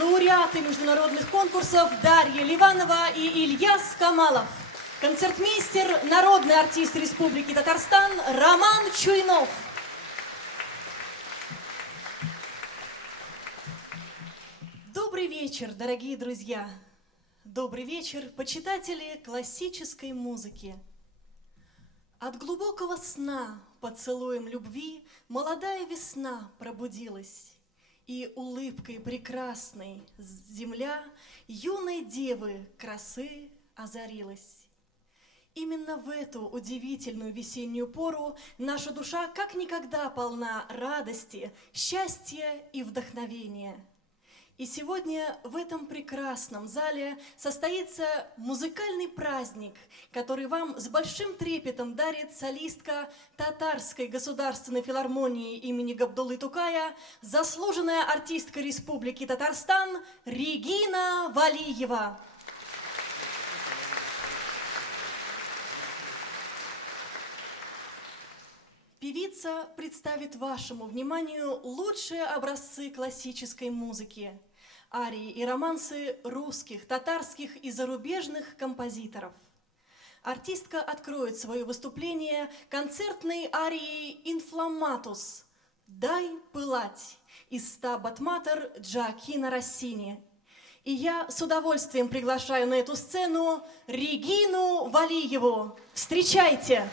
Лауреаты международных конкурсов Дарья Ливанова и Ильяс Камалов. Концертмейстер, народный артист Республики Татарстан Роман Чуйнов. Добрый вечер, дорогие друзья. Добрый вечер, почитатели классической музыки. От глубокого сна поцелуем любви молодая весна пробудилась. И улыбкой прекрасной земля юной девы красы озарилась. Именно в эту удивительную весеннюю пору наша душа как никогда полна радости, счастья и вдохновения. И сегодня в этом прекрасном зале состоится музыкальный праздник, который вам с большим трепетом дарит солистка Татарской государственной филармонии имени Габдуллы Тукая, заслуженная артистка Республики Татарстан Регина Валиева. Певица представит вашему вниманию лучшие образцы классической музыки, арии и романсы русских, татарских и зарубежных композиторов. Артистка откроет свое выступление концертной арией «Инфламатус» «Дай пылать» из «Ста Батматер» Джоаккино Россини. И я с удовольствием приглашаю на эту сцену Регину Валиеву. Встречайте!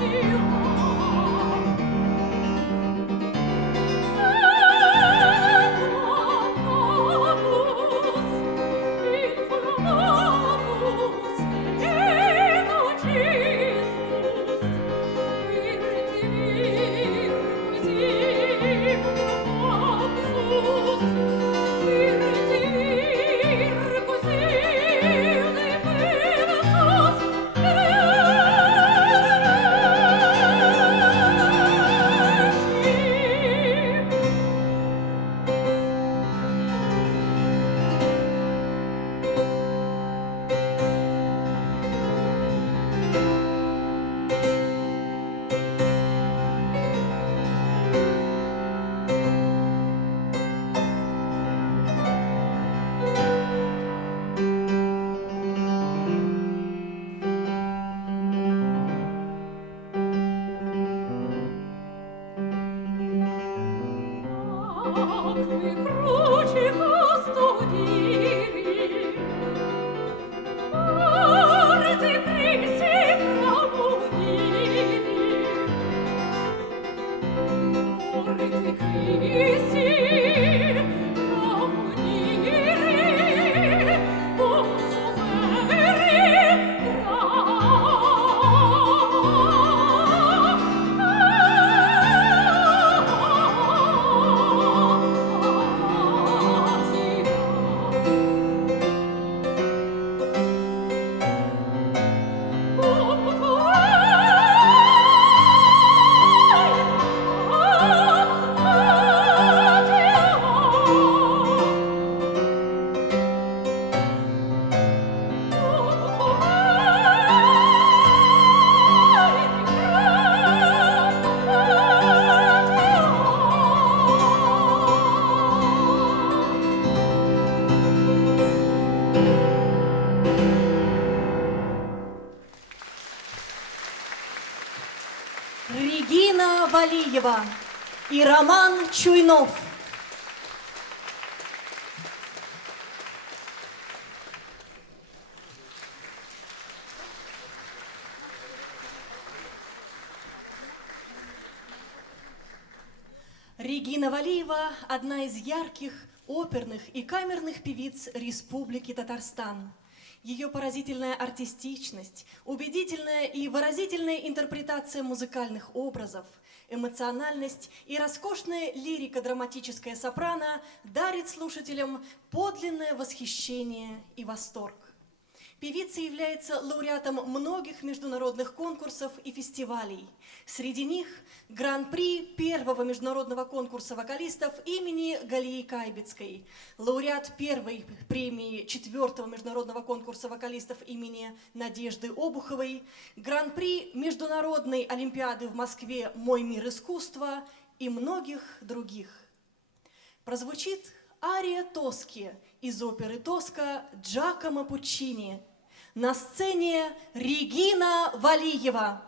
You Регина Валиева и Роман Чуйнов. Регина Валиева – одна из ярких оперных и камерных певиц Республики Татарстан. Ее поразительная артистичность, убедительная и выразительная интерпретация музыкальных образов, эмоциональность и роскошная лирико-драматическая сопрано дарит слушателям подлинное восхищение и восторг. Певица является лауреатом многих международных конкурсов и фестивалей. Среди них гран-при первого международного конкурса вокалистов имени Галии Кайбицкой, лауреат первой премии четвертого международного конкурса вокалистов имени Надежды Обуховой, гран-при Международной олимпиады в Москве «Мой мир искусства» и многих других. Прозвучит ария Тоски из оперы «Тоска» Джакомо Пуччини. На сцене Регина Валиева.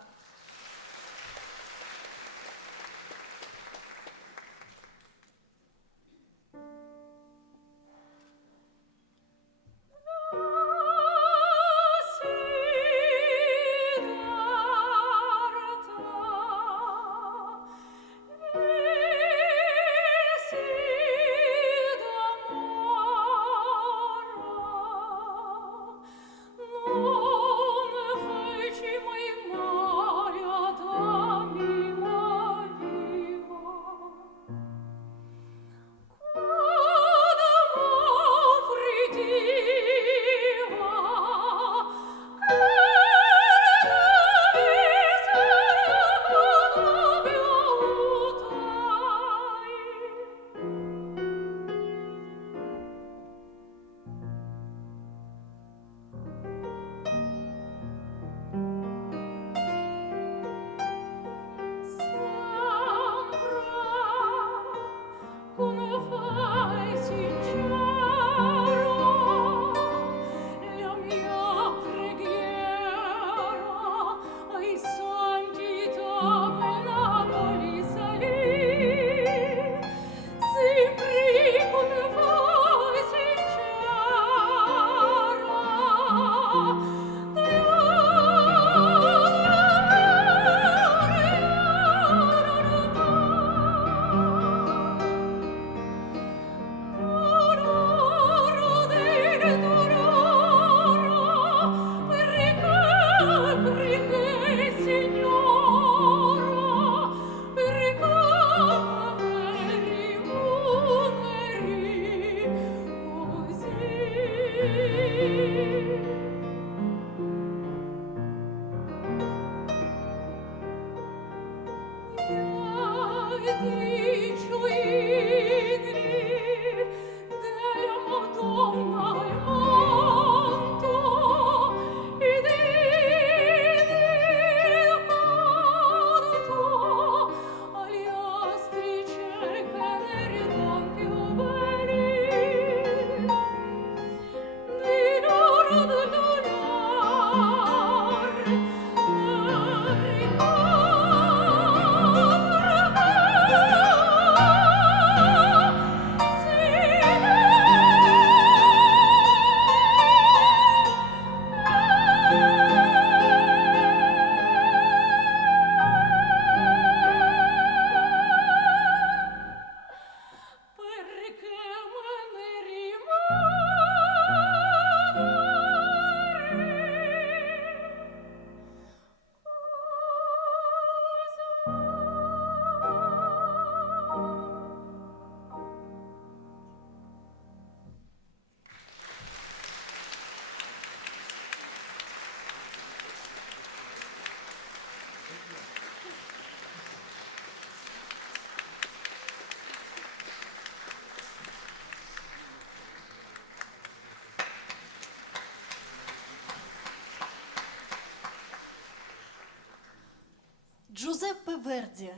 Джузеппе Верди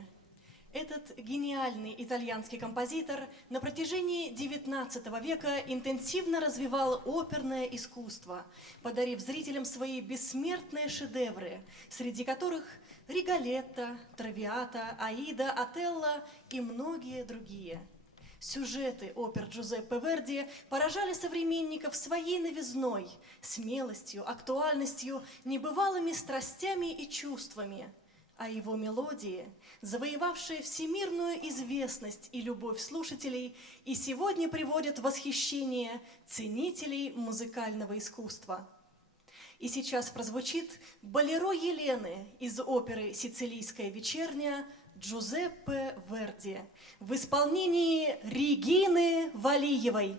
Этот гениальный итальянский композитор на протяжении XIX века интенсивно развивал оперное искусство, подарив зрителям свои бессмертные шедевры, среди которых «Риголетто», «Травиата», «Аида», «Отелло» и многие другие. Сюжеты опер Джузеппе Верди поражали современников своей новизной, смелостью, актуальностью, небывалыми страстями и чувствами, а его мелодии, завоевавшие всемирную известность и любовь слушателей, и сегодня приводят в восхищение ценителей музыкального искусства. И сейчас прозвучит «Болеро Елены» из оперы «Сицилийская вечерняя» Джузеппе Верди в исполнении Регины Валиевой.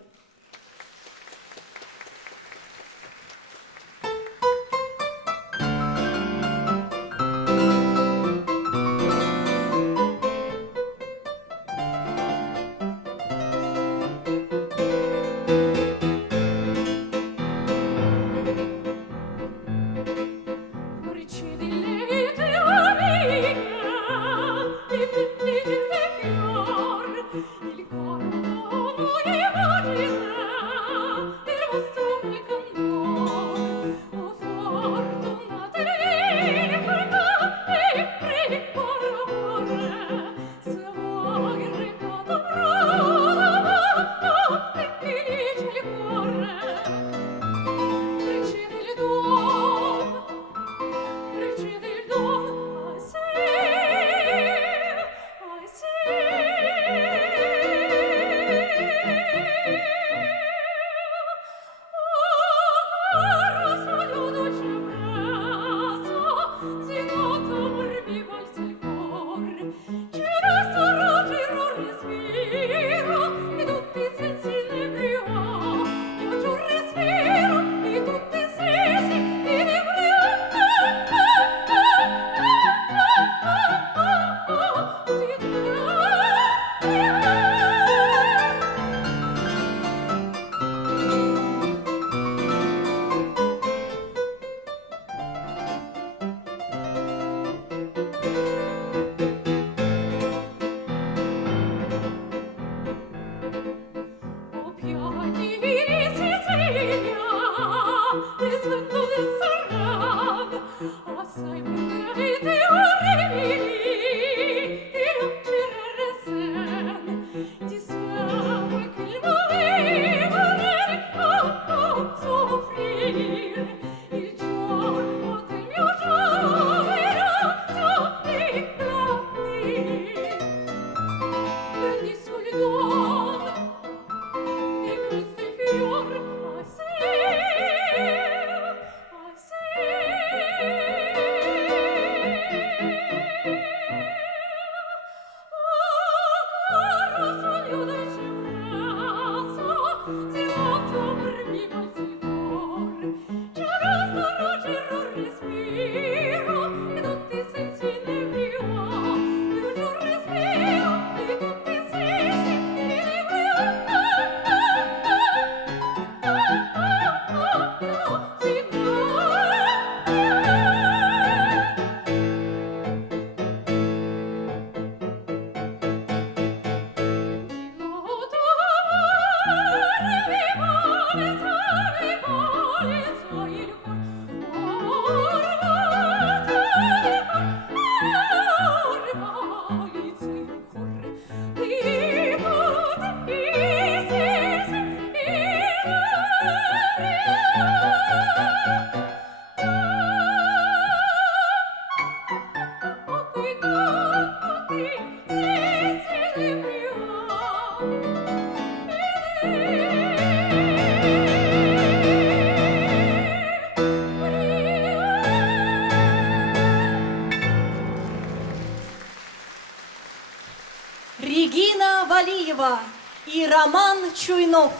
Регина Валиева и Роман Чуйнов.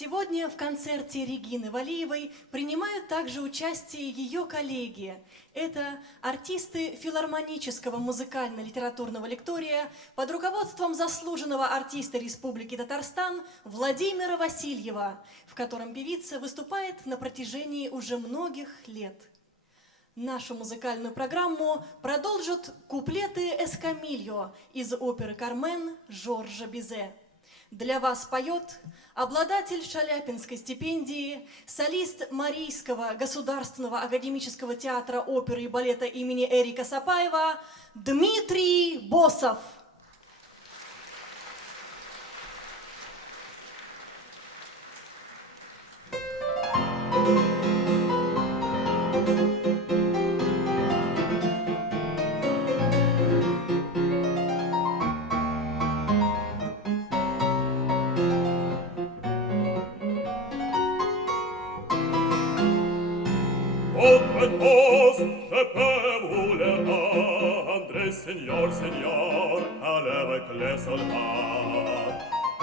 Сегодня в концерте Регины Валиевой принимают также участие ее коллеги. Это артисты филармонического музыкально-литературного лектория под руководством заслуженного артиста Республики Татарстан Владимира Васильева, в котором певица выступает на протяжении уже многих лет. Нашу музыкальную программу продолжат куплеты «Эскамильо» из оперы «Кармен» Жоржа Бизе. Для вас поет обладатель Шаляпинской стипендии, солист Марийского государственного академического театра оперы и балета имени Эрика Сапаева Дмитрий Босов. Señor, señor, allez les soldats.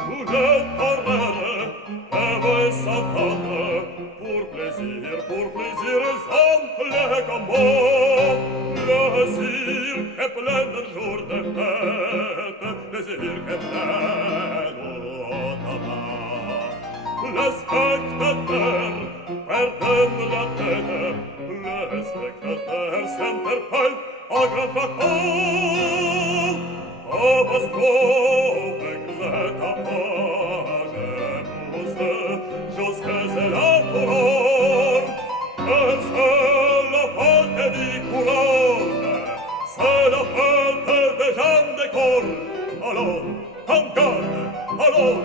Vous le parlez, et vous s'entendez. Pour plaisir, ils ont les combats. Le cirque est plein de jours de fête, le cirque est plein d'automate. Les spectateurs perdent la tête, les spectateurs s'interpellent à grand fracas, apostrophe, tapage, pousse, jusqu'à la fureur. Et c'est la fête du courage, c'est la fête des gens de corps. Allons, en garde, allons,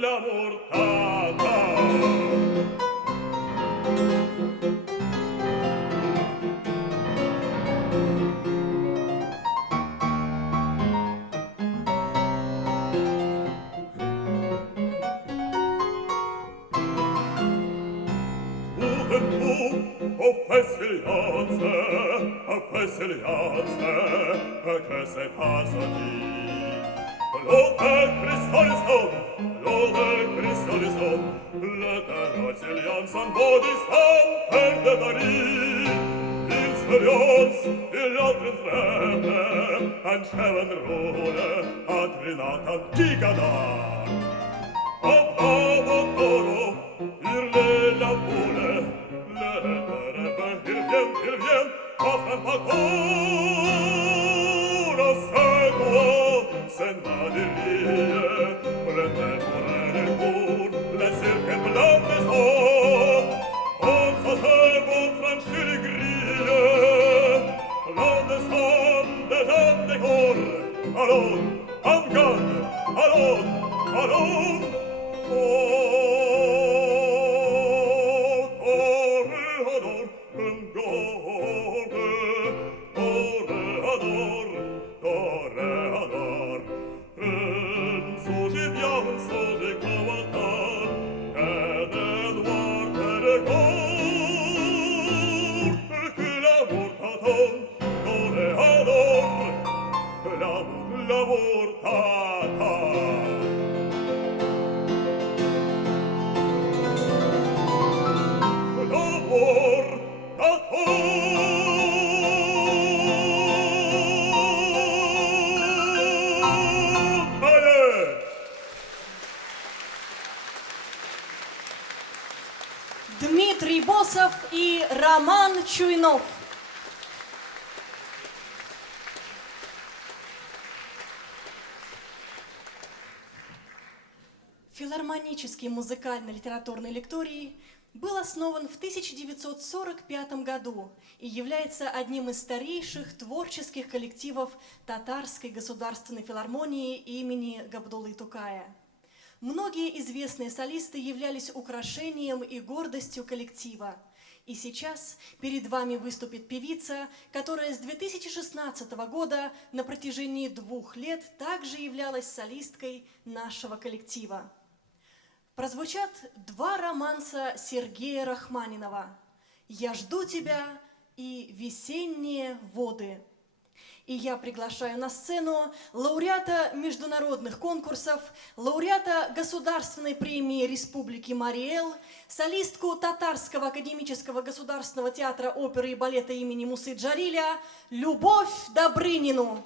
l'amour t'attend. Фасильянце, che se passati. Lode Cristoliston, le Fasilians en bodistan per de Paris. Il Selians, il altri freme, an Cheven Rune, Adrinat Antigadar. Abba toro, irle la fune, le terebe, il vien, offre pas cura, sen maderie, prende correre cour, le cirque blanc des eaux, on se bon franchir les grilles, blanc des eaux, des gens de corps, allons, en garde, allons, l'amour t'attend. Дмитрий Босов и Роман Чуйнов. Филармонический музыкально-литературный лекторий был основан в 1945 году и является одним из старейших творческих коллективов Татарской государственной филармонии имени Габдуллы Тукая. Многие известные солисты являлись украшением и гордостью коллектива. И сейчас перед вами выступит певица, которая с 2016 года на протяжении 2 лет также являлась солисткой нашего коллектива. Прозвучат 2 романса Сергея Рахманинова «Я жду тебя» и «Весенние воды». И я приглашаю на сцену лауреата международных конкурсов, лауреата Государственной премии Республики Марий-Эл, солистку Татарского академического государственного театра оперы и балета имени Мусы Джалиля Любовь Добрынину.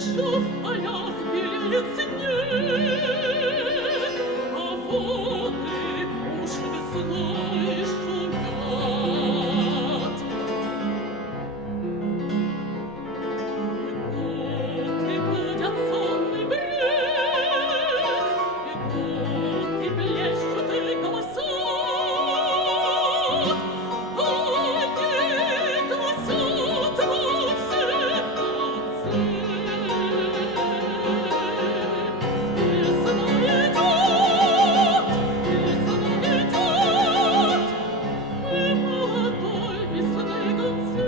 Еще в полях белеет снег, а воды уж весной шумят. И будет сонный брег, и блещут и голосят, а не голосят вовсе концы.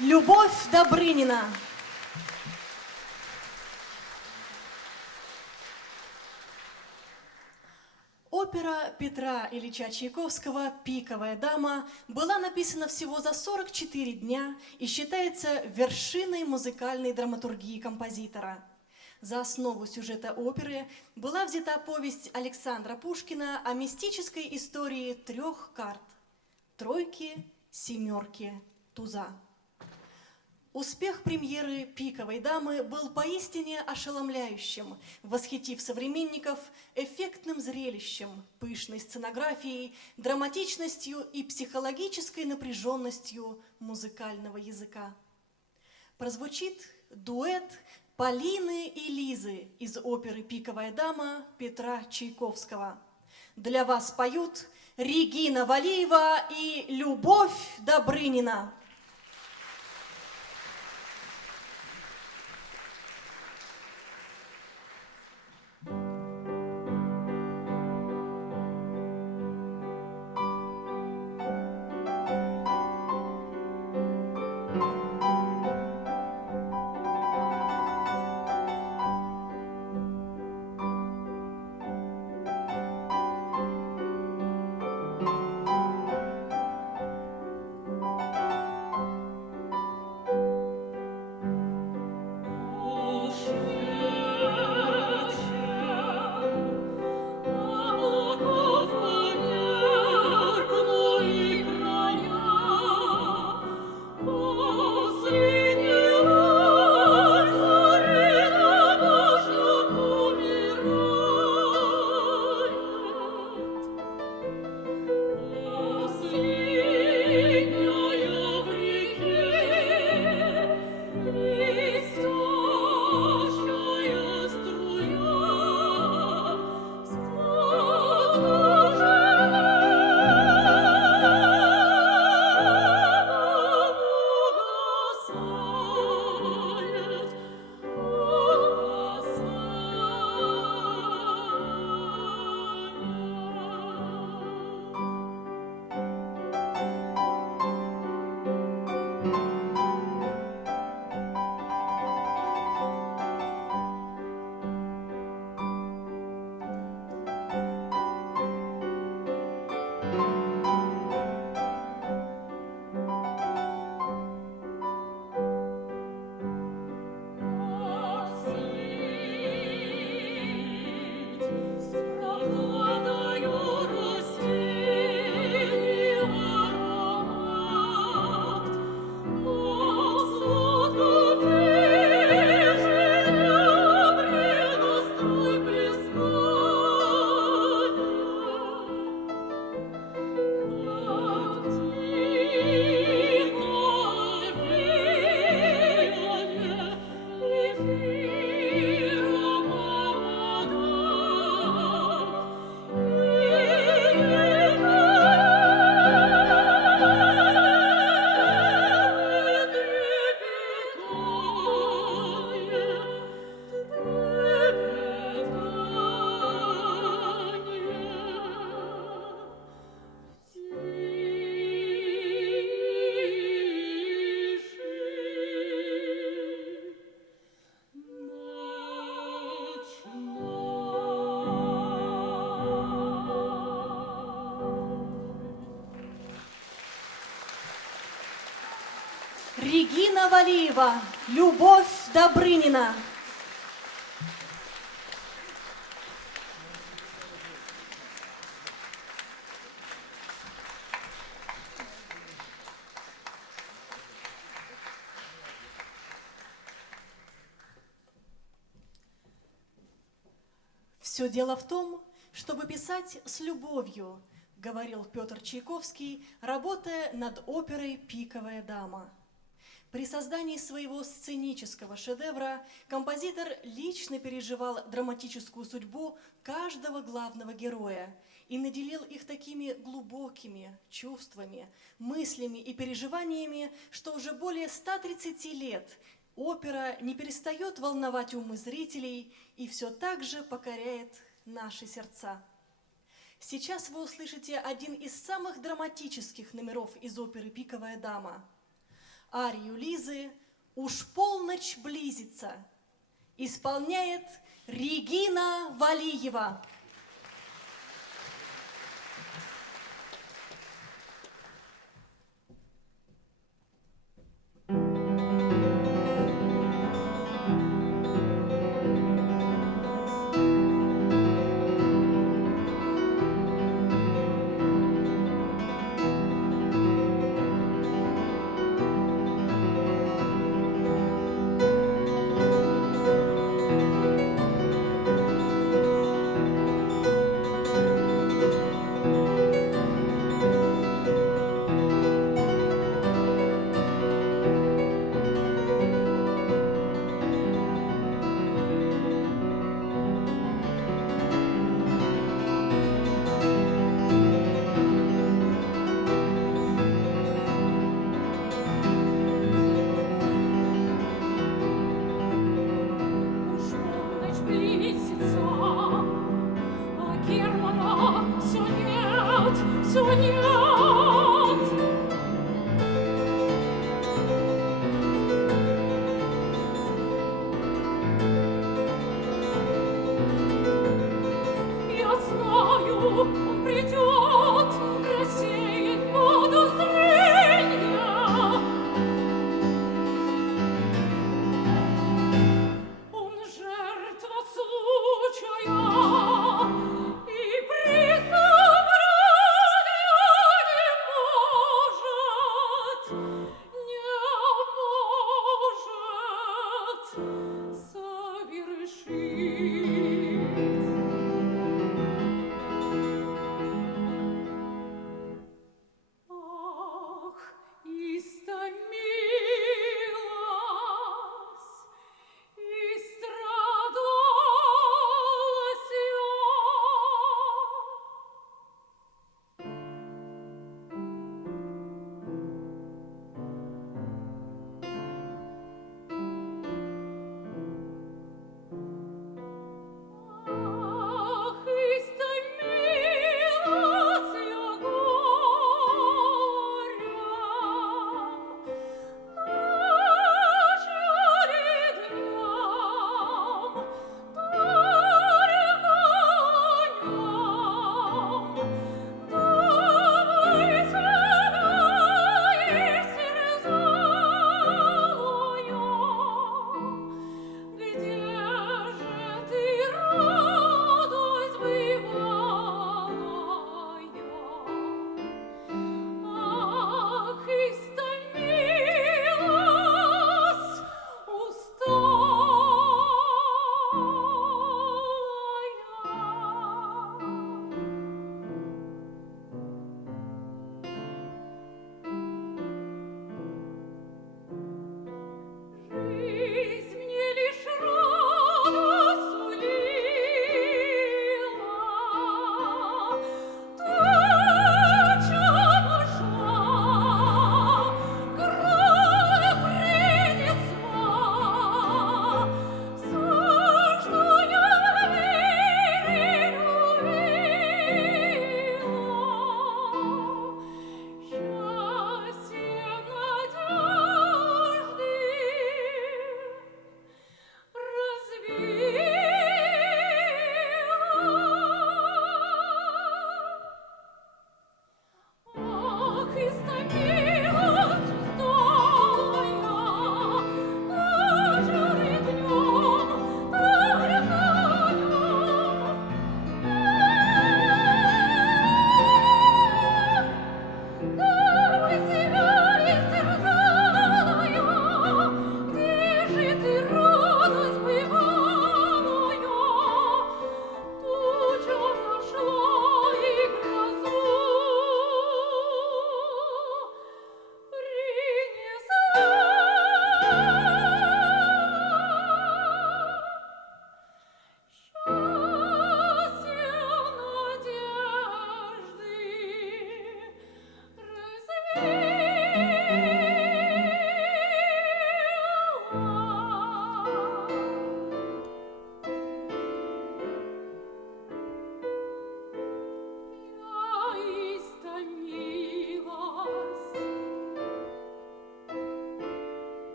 Любовь Добрынина. Опера Петра Ильича Чайковского «Пиковая дама» была написана всего за 44 дня и считается вершиной музыкальной драматургии композитора. За основу сюжета оперы была взята повесть Александра Пушкина о мистической истории 3 карт – тройки, семерки, туза. Успех премьеры «Пиковой дамы» был поистине ошеломляющим, восхитив современников эффектным зрелищем, пышной сценографией, драматичностью и психологической напряженностью музыкального языка. Прозвучит дуэт Полины и Лизы из оперы «Пиковая дама» Петра Чайковского. Для вас поют Регина Валиева и Любовь Добрынина. Регина Валиева, Любовь Добрынина. Все дело в том, чтобы писать с любовью, говорил Петр Чайковский, работая над оперой «Пиковая дама». При создании своего сценического шедевра композитор лично переживал драматическую судьбу каждого главного героя и наделил их такими глубокими чувствами, мыслями и переживаниями, что уже более 130 лет опера не перестает волновать умы зрителей и все так же покоряет наши сердца. Сейчас вы услышите один из самых драматических номеров из оперы «Пиковая дама». Арию Лизы «Уж полночь близится» исполняет Регина Валиева.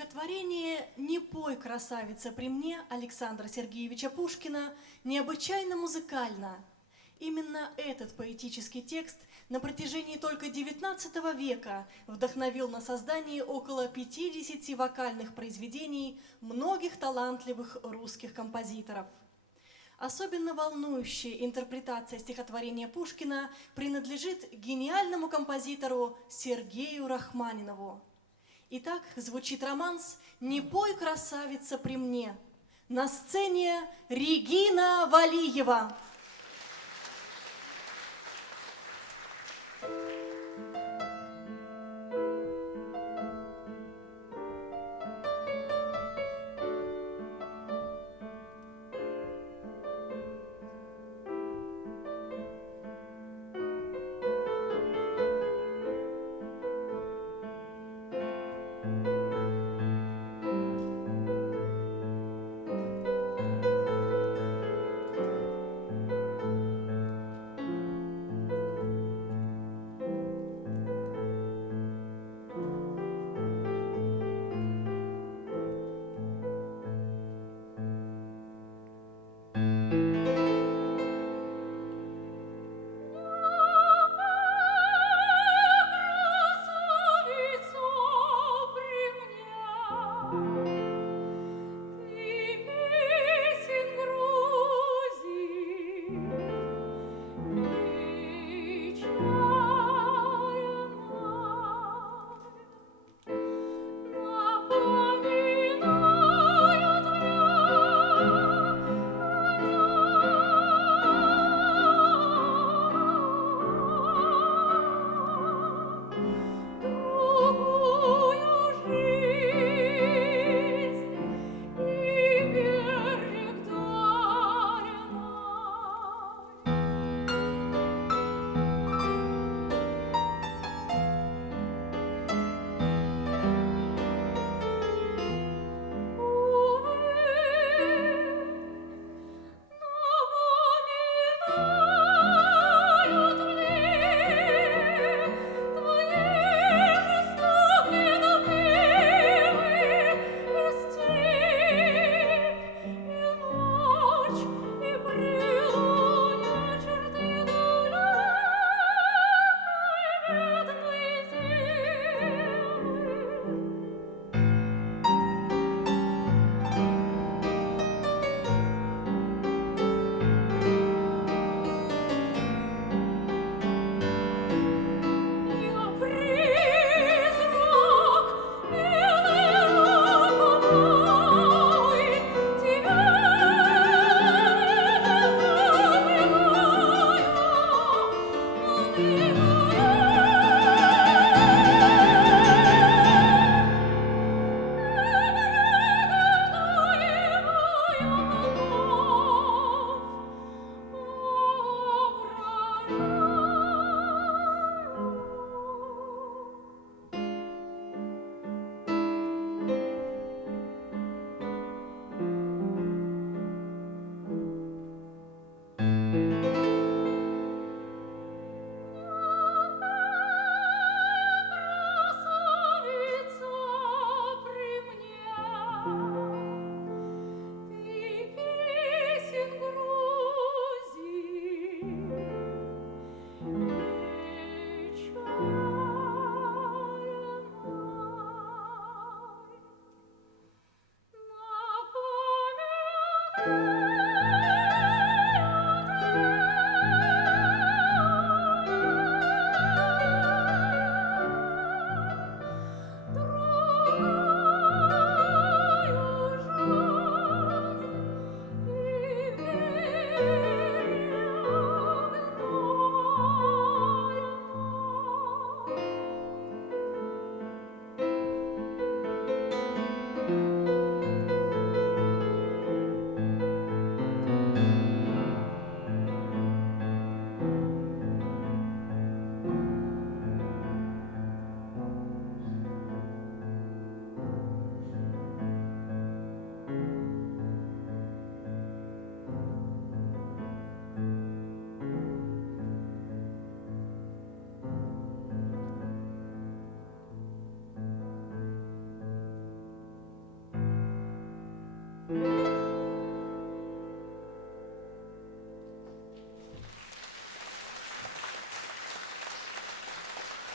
Стихотворение «Не пой, красавица, при мне» Александра Сергеевича Пушкина необычайно музыкально. Именно этот поэтический текст на протяжении только XIX века вдохновил на создание около 50 вокальных произведений многих талантливых русских композиторов. Особенно волнующая интерпретация стихотворения Пушкина принадлежит гениальному композитору Сергею Рахманинову. Итак, звучит романс «Не пой, красавица, при мне». На сцене Регина Валиева.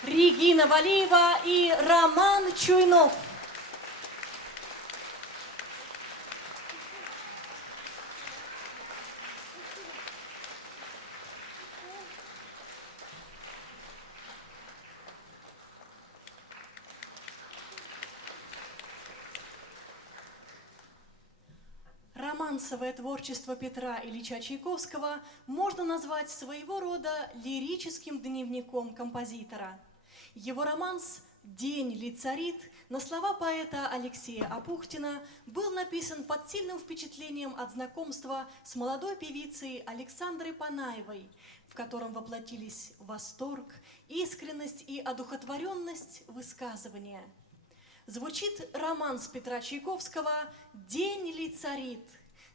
Регина Валиева и Роман Чуйнов. Романсовое творчество Петра Ильича Чайковского можно назвать своего рода лирическим дневником композитора. Его романс «День ли царит» на слова поэта Алексея Апухтина был написан под сильным впечатлением от знакомства с молодой певицей Александрой Панаевой, в котором воплотились восторг, искренность и одухотворенность высказывания. Звучит романс Петра Чайковского «День ли царит».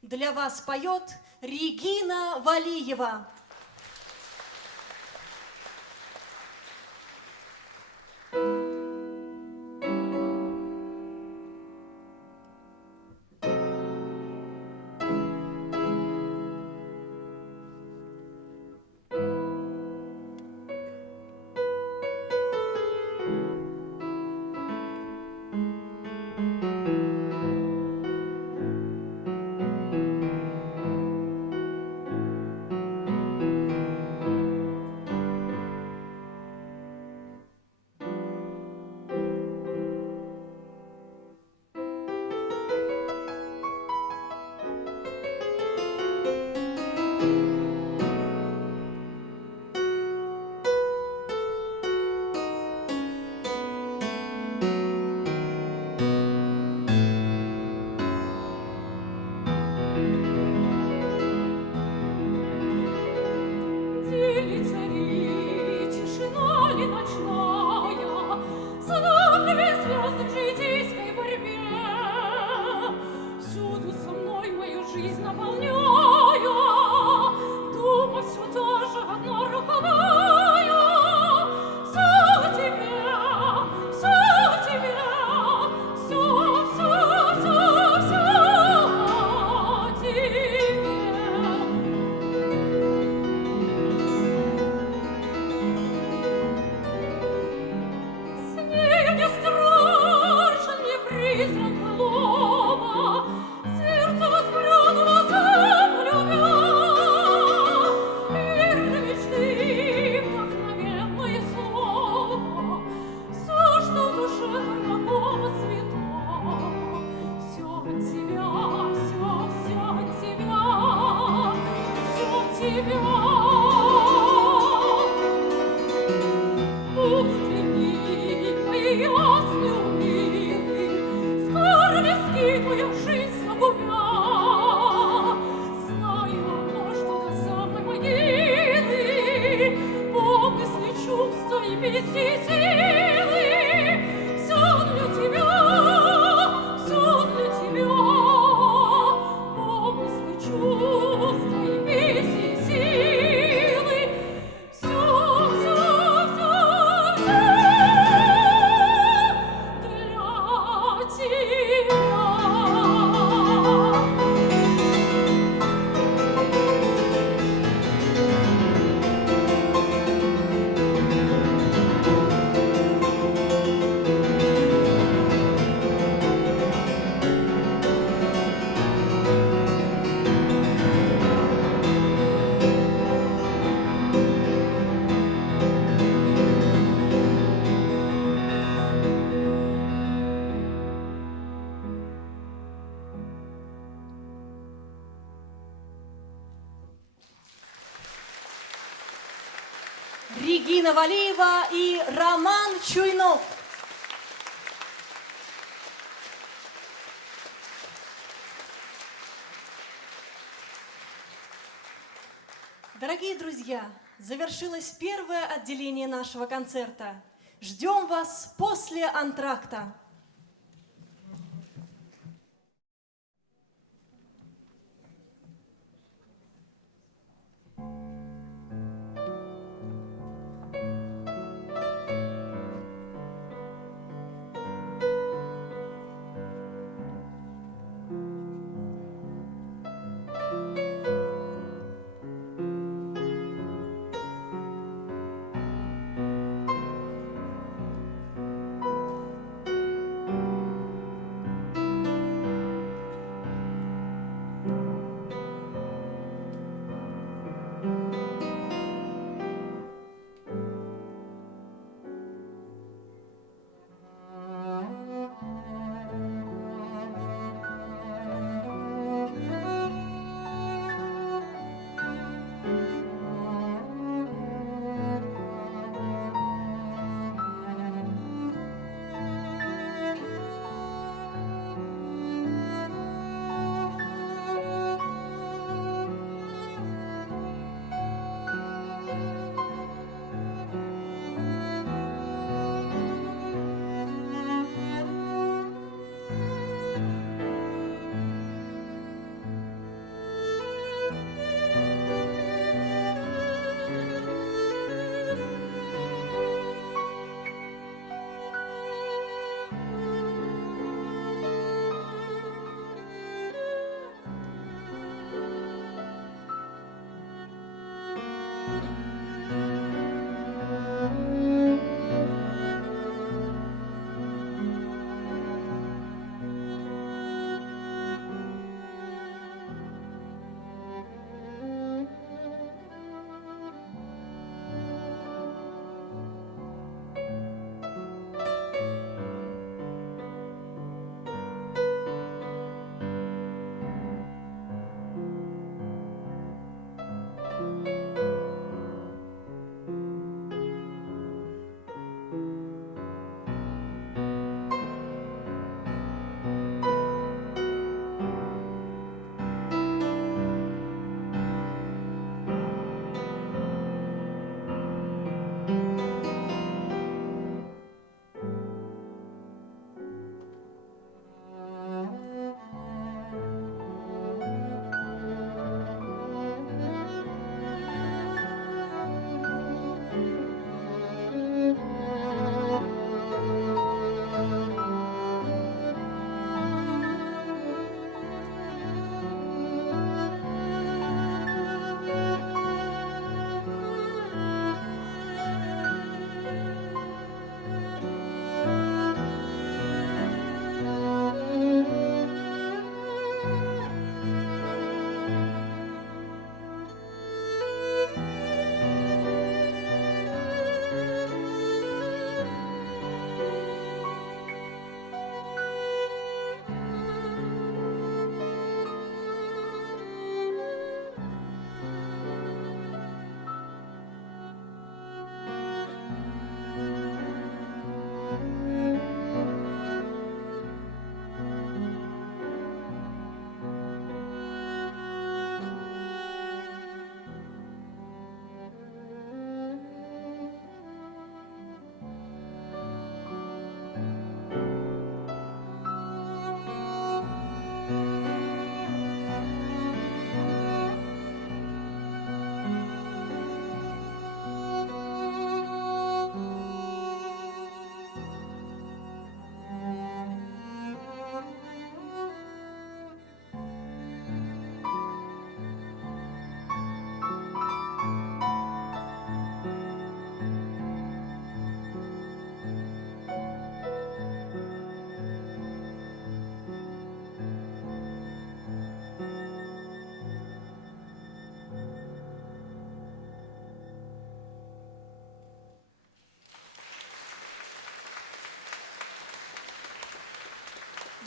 Для вас поет Регина Валиева. Регина Валиева и Роман Чуйнов. Дорогие друзья, завершилось первое отделение нашего концерта. Ждем вас после антракта.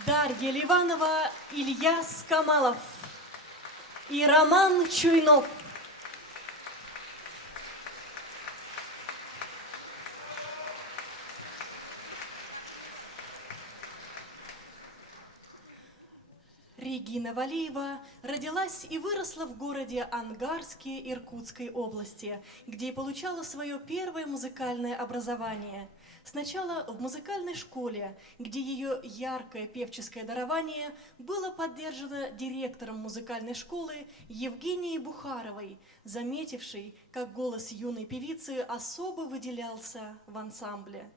Дарья Ливанова, Ильяс Камалов и Роман Чуйнов. Регина Валиева родилась и выросла в городе Ангарске Иркутской области, где и получала свое первое музыкальное образование. Сначала в музыкальной школе, где ее яркое певческое дарование было поддержано директором музыкальной школы Евгенией Бухаровой, заметившей, как голос юной певицы особо выделялся в ансамбле.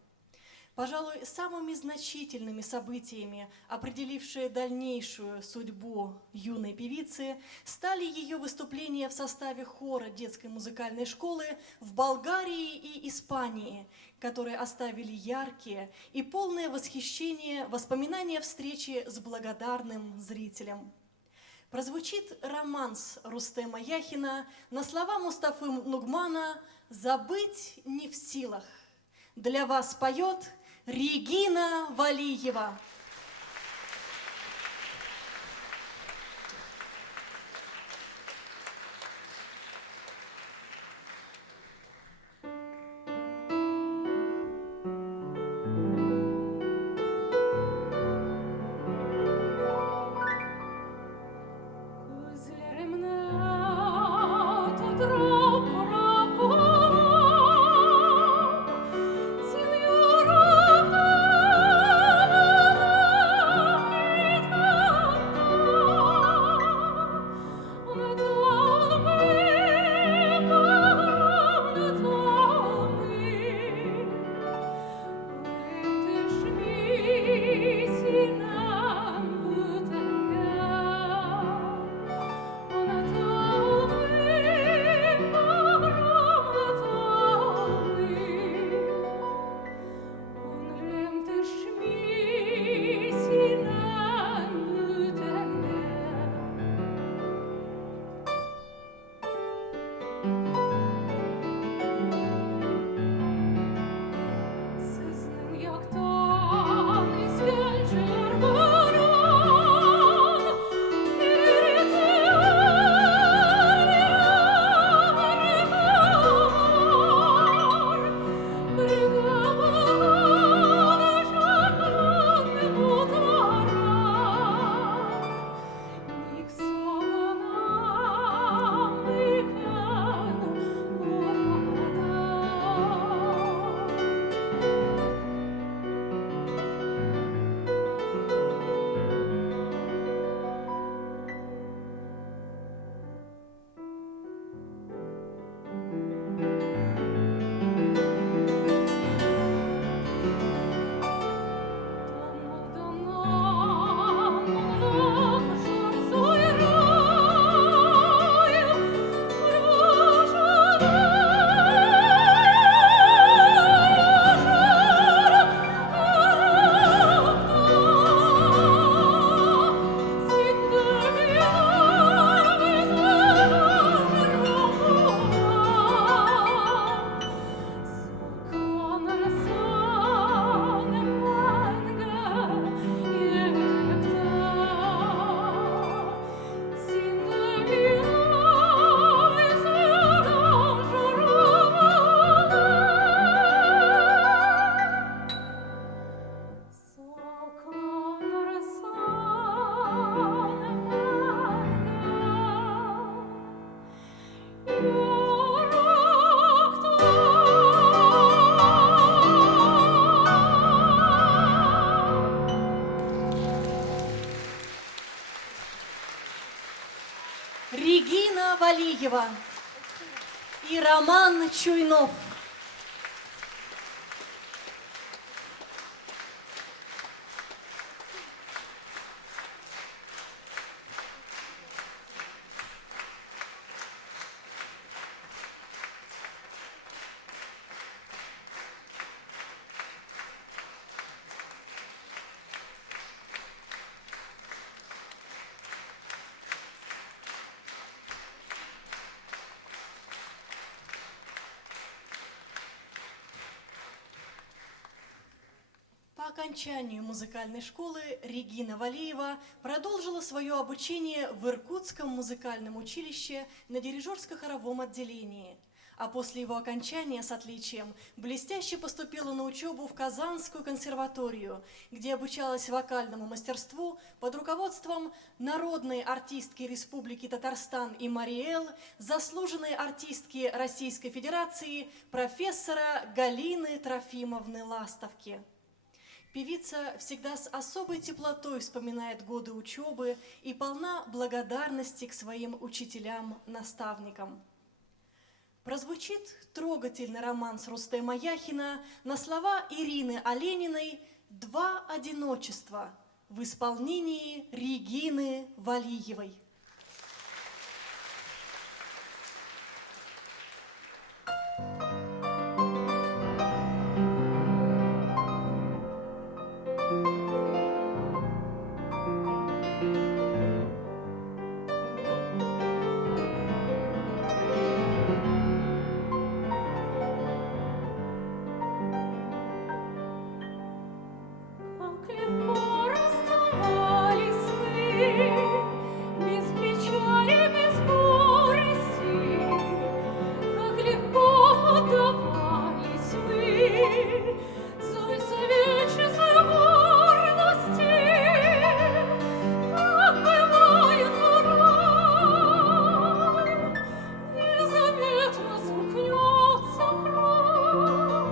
Пожалуй, самыми значительными событиями, определившие дальнейшую судьбу юной певицы, стали ее выступления в составе хора детской музыкальной школы в Болгарии и Испании, которые оставили яркие и полное восхищение воспоминания встречи с благодарным зрителем. Прозвучит романс Рустема Яхина на слова Мустафы Нугмана «Забыть не в силах». Для вас поет Регина Валиева. Signora Астафьева и Роман Чуйнов. По окончанию музыкальной школы Регина Валиева продолжила свое обучение в Иркутском музыкальном училище на дирижерско-хоровом отделении, а после его окончания с отличием блестяще поступила на учебу в Казанскую консерваторию, где обучалась вокальному мастерству под руководством народной артистки Республики Татарстан и Мариэл, заслуженной артистки Российской Федерации профессора Галины Трофимовны Ластовки. Певица всегда с особой теплотой вспоминает годы учебы и полна благодарности к своим учителям-наставникам. Прозвучит трогательный романс Рустема Яхина на слова Ирины Олениной «Два одиночества» в исполнении Регины Валиевой. Как легко расставались мы, без печали, без горести, как легко отдавались мы злой советческой гордости, как бывает порой, незаметно замкнется круг,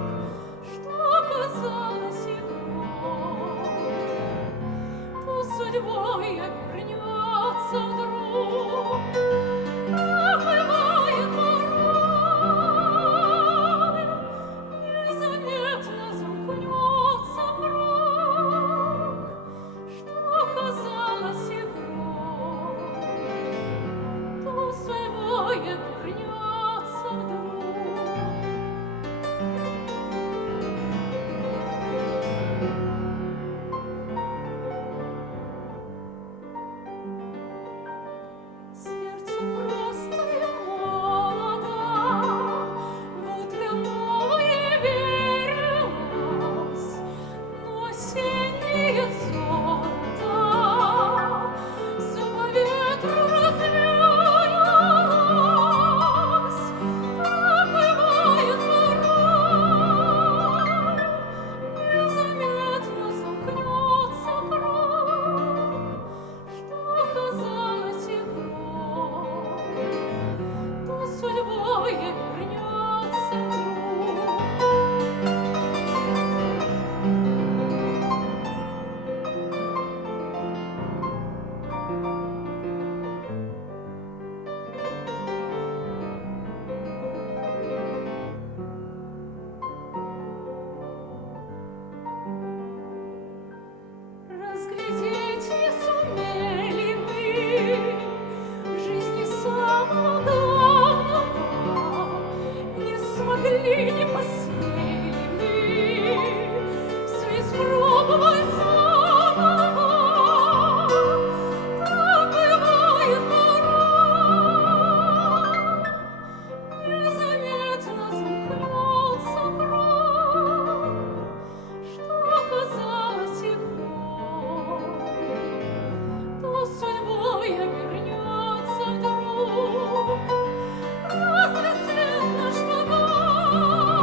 что казалось игрой, то судьбой обернется вдруг. Как бывает порой, незаметно замкнется круг, что казалось игрой, то судьбой обернется вдруг. Сердце просто и молодо, в утро новое верилось, но осеннее золото всё по ветру развеялось. Так бывает порой, незаметно замкнется круг, что казалось игрой, то судьбой обернется вдруг. Разглядеть не сумели мы в жизни самого главного, не смогли, не посмели мы всё испробовать заново. Так бывает порой, незаметно замкнется круг, что казалось игрой, то судьбой обернется вдруг. Разве свет наш погас,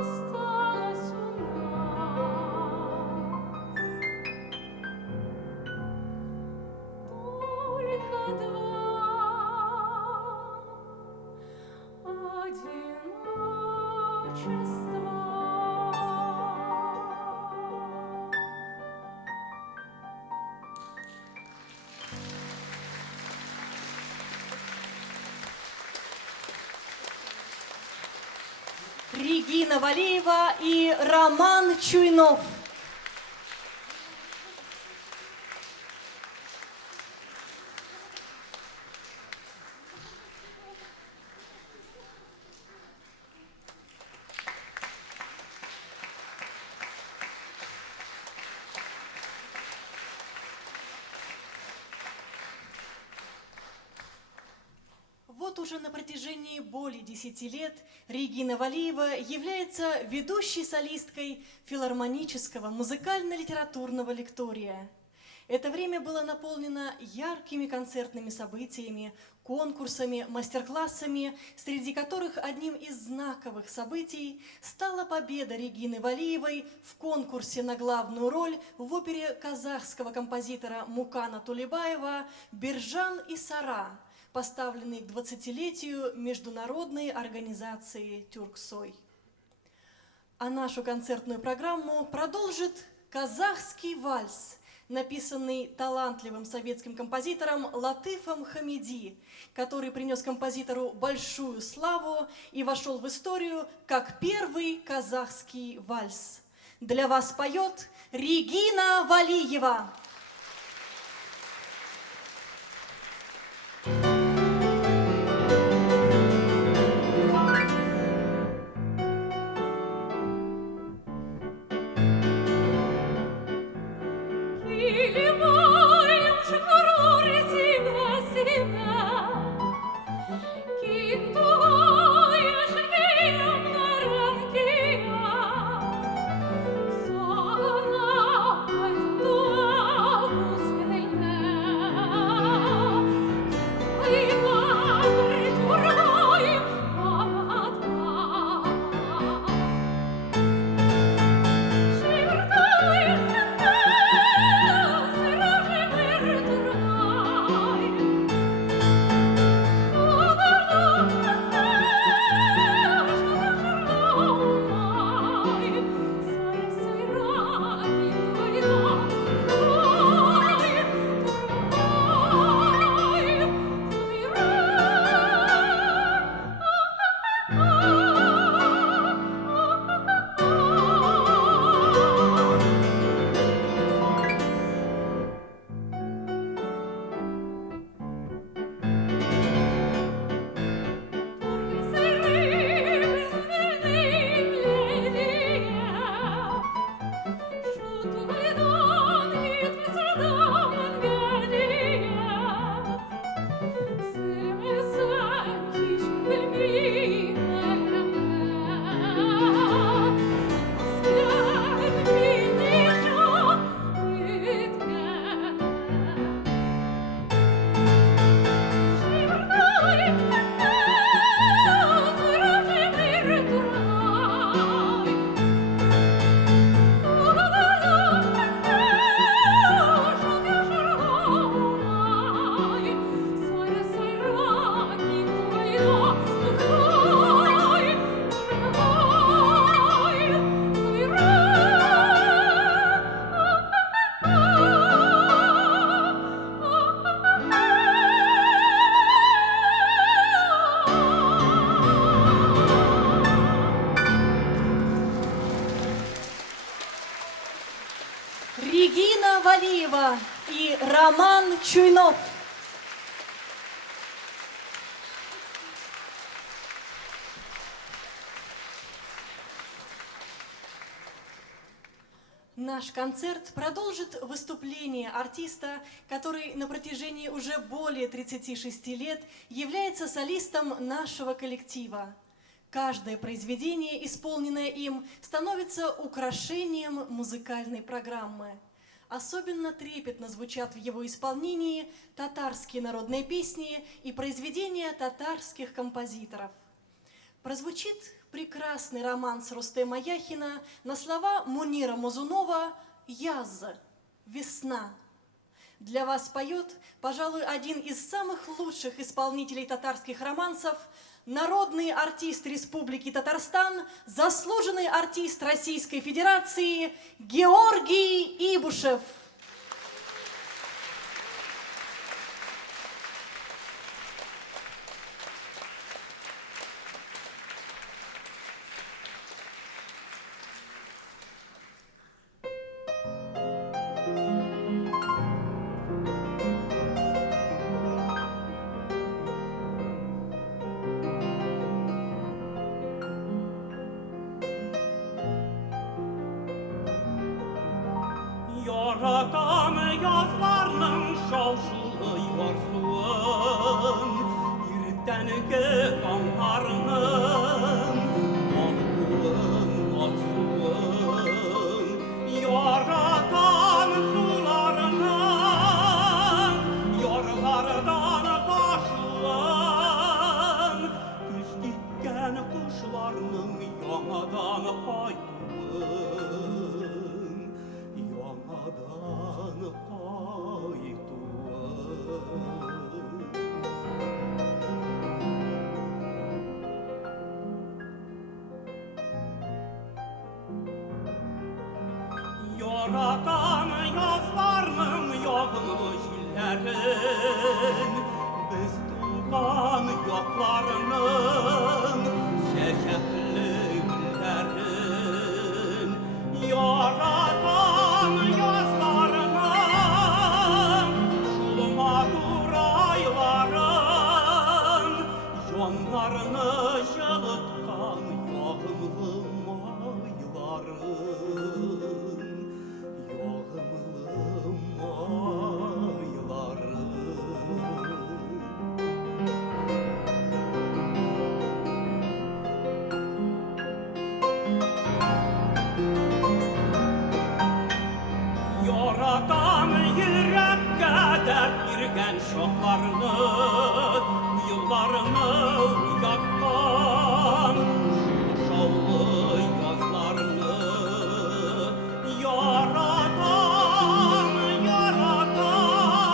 осталось у нас только два одиночества. Регина Валиева и Роман Чуйнов. Вот уже на протяжении более 10 лет Регина Валиева является ведущей солисткой филармонического музыкально-литературного лектория. Это время было наполнено яркими концертными событиями, конкурсами, мастер-классами, среди которых одним из знаковых событий стала победа Регины Валиевой в конкурсе на главную роль в опере казахского композитора Мукана Тулебаева «Биржан и Сара», поставленный к 20-летию международной организации «Тюрксой». А нашу концертную программу продолжит казахский вальс, написанный талантливым советским композитором Латыфом Хамиди, который принес композитору большую славу и вошел в историю как первый казахский вальс. Для вас поет Регина Валиева. Регина Валиева и Роман Чуйнов. Наш концерт продолжит выступление артиста, который на протяжении уже более 36 лет является солистом нашего коллектива. Каждое произведение, исполненное им, становится украшением музыкальной программы. Особенно трепетно звучат в его исполнении татарские народные песни и произведения татарских композиторов. Прозвучит прекрасный романс Рустема Яхина на слова Мунира Мазунова «Яз. Весна». Для вас поет, пожалуй, один из самых лучших исполнителей татарских романсов, народный артист Республики Татарстан, заслуженный артист Российской Федерации Георгий Ибушев. Yaratan yazlarının şavşılıyor suyun, İrtenki damlarının algın alsın. Yaratan sularının yarlardan taşın, Düz gitken kuşlarının yanadan kaytın, yanadan Yaratan yazlarının yağmış illerin, Biz tuğan yoklarının şeşetli illerin. Yaratan yazlarının şulma durayların, Jonlarını yılıtkan yağımlı mayların, yağımlı mayların. Yaratan yürekке dert girgen şoklarını, Yıllarını uyatkan şavlı yazlarını. Yaratan, yaratan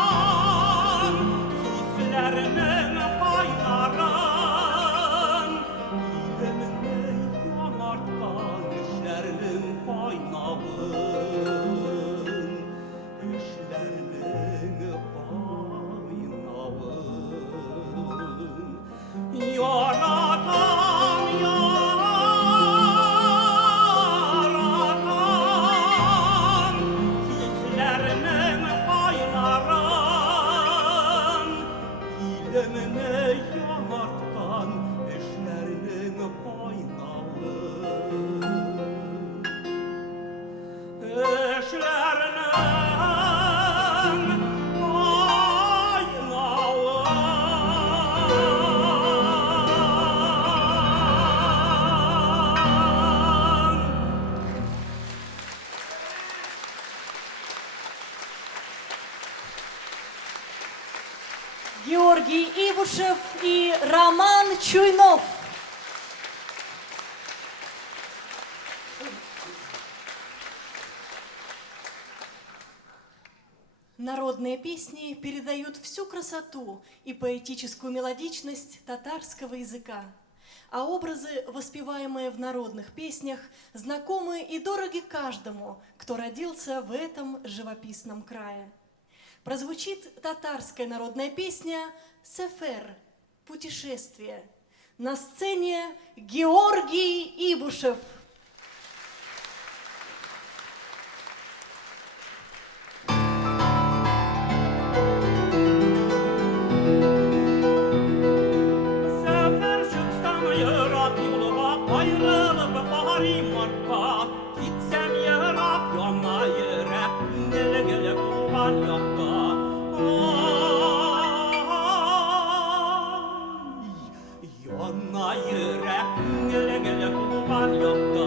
hislerinin kaynarın, İlimini yanartkan işlerinin kaynağın, İşlerinin kaynağın. Yaratan, yaratan hislerinin kaynarın, İlimini yanartkan işlerinin kaynağın. Eşlerinin kaynağın. Георгий Ибушев и Роман Чуйнов. Народные песни передают всю красоту и поэтическую мелодичность татарского языка, а образы, воспеваемые в народных песнях, знакомы и дороги каждому, кто родился в этом живописном крае. Прозвучит татарская народная песня «Сефер» – «Путешествие». На сцене Георгий Ибушев. Sefer çıksam yırak yoluma, ayrılıp baharım arka. Gitsem yırak yana yürek, gele gele kuvan yakka. Ay, yana yürek, gele gele kuvan yakka.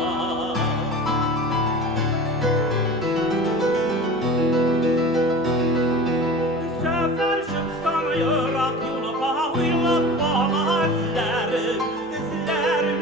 Sefer çıksam yırak yoluma, uylap bana izlerim, izlerim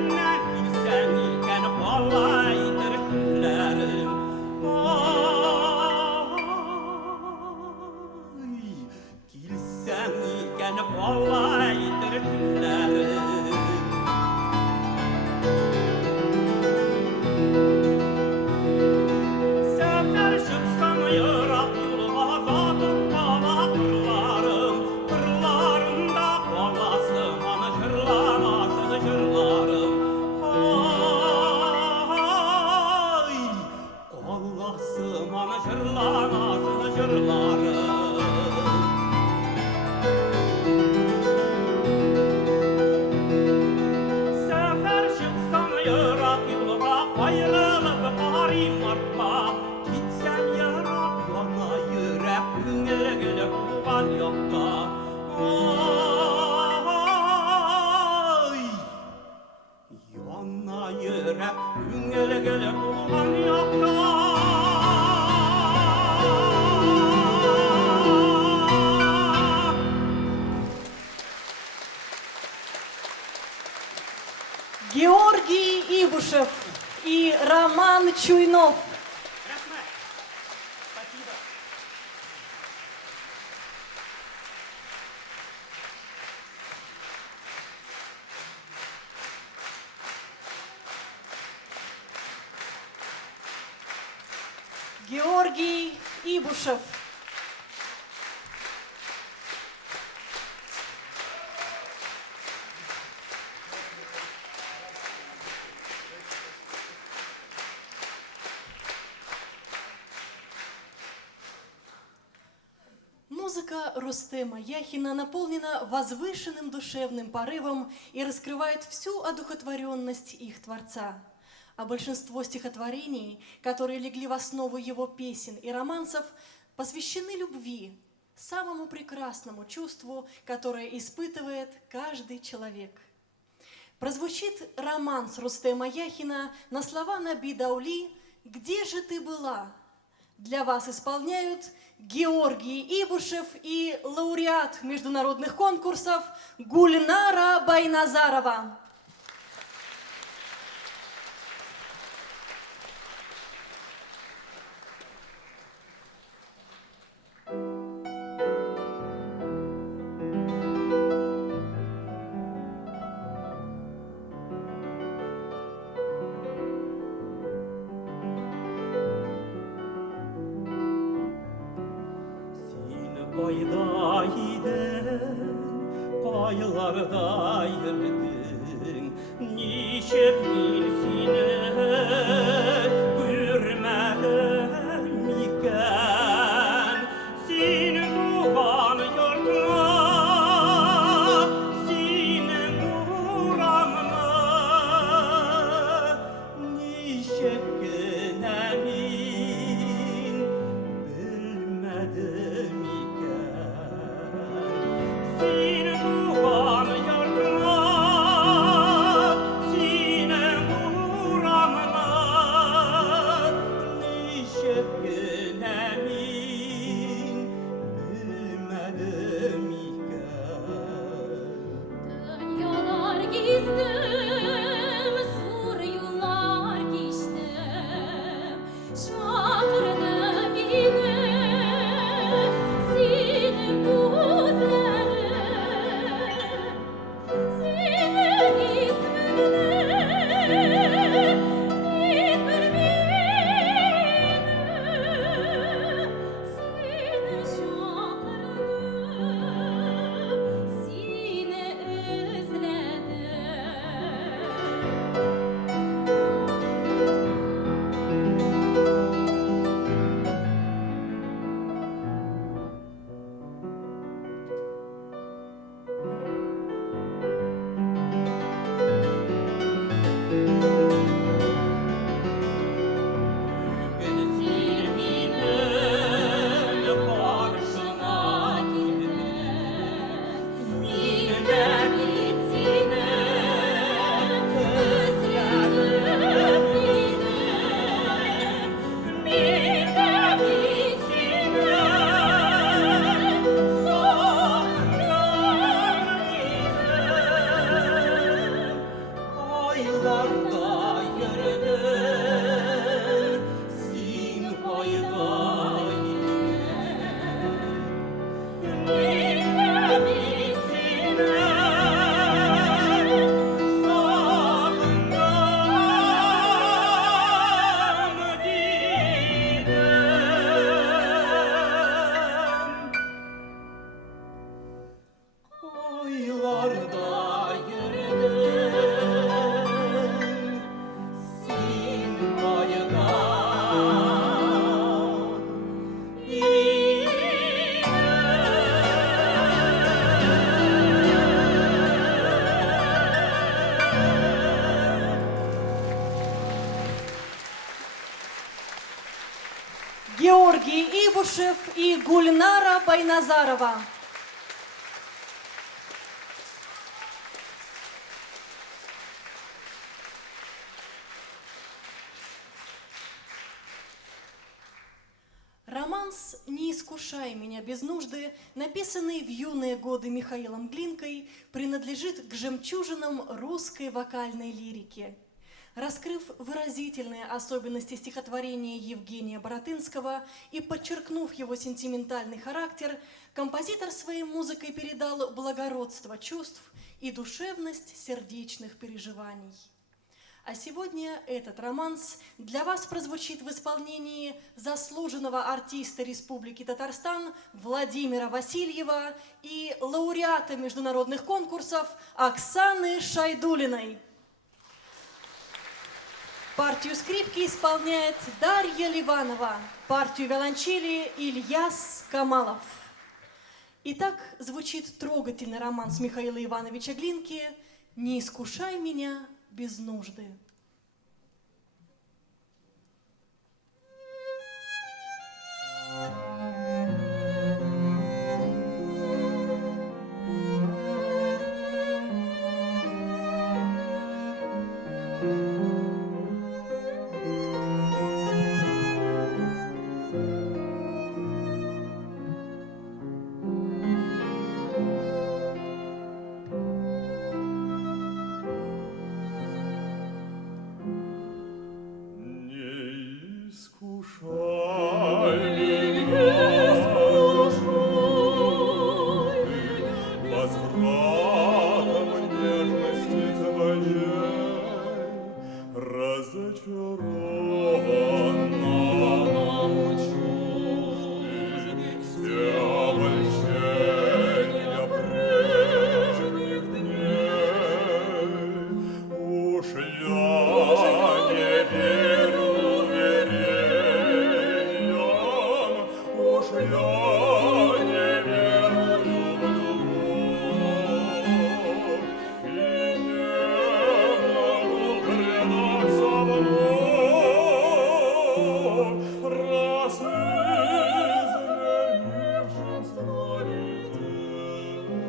tuğan yok da. Ay, yana yürek güngele gele tuğan yok da. Георгий Ибушев и Роман Чуйнов. Рахмет. Спасибо. Георгий Ибушев. Музыка Рустема Яхина наполнена возвышенным душевным порывом и раскрывает всю одухотворенность их творца. А большинство стихотворений, которые легли в основу его песен и романсов, посвящены любви, самому прекрасному чувству, которое испытывает каждый человек. Прозвучит романс Рустема Яхина на слова Наби Даули «Где же ты была?». Для вас исполняют Георгий Ибушев и лауреат международных конкурсов Гульнара Байназарова. Qayda idin, qaylarda yerdin, Nişe bin seni görmedim iken, Senin tuğan yurduna, senin uğramına, Nişe günemin bilmedim Sine tuğan yurduna, sine uğramına, Nişe günemin bilmedim iken. Dünyalar gezdim, sur yollar geçtim, Şakırdım yine senin gözlerin, senin ismini bin bilmedim, seni şakırdım, seni özledim. Bugün silminin karşına girdim, Yine Bitine özledim bildim, bir de bitine sonradan gidim. Aylarda yürüdüm, sin ayda Bir de bitine sağından gidem. Aylarda yürüdüm, sin Георгий Ибушев и Гульнара Байназарова. Романс «Не искушай меня без нужды», написанный в юные годы Михаилом Глинкой, принадлежит к жемчужинам русской вокальной лирики. Раскрыв выразительные особенности стихотворения Евгения Баратынского и подчеркнув его сентиментальный характер, композитор своей музыкой передал благородство чувств и душевность сердечных переживаний. А сегодня этот романс для вас прозвучит в исполнении заслуженного артиста Республики Татарстан Владимира Васильева и лауреата международных конкурсов Оксаны Шайдулиной. Партию скрипки исполняет Дарья Ливанова, партию виолончели Ильяс Камалов. Итак, звучит трогательный романс Михаила Ивановича Глинки «Не искушай меня без нужды». Не искушай возвратом нежности твоей, разочарованному чужды все обольщения прежних дней. Уж я не верю верениям, уж я не верую в любовь, и не могу предаться вновь, раз изменившим своих деяниям.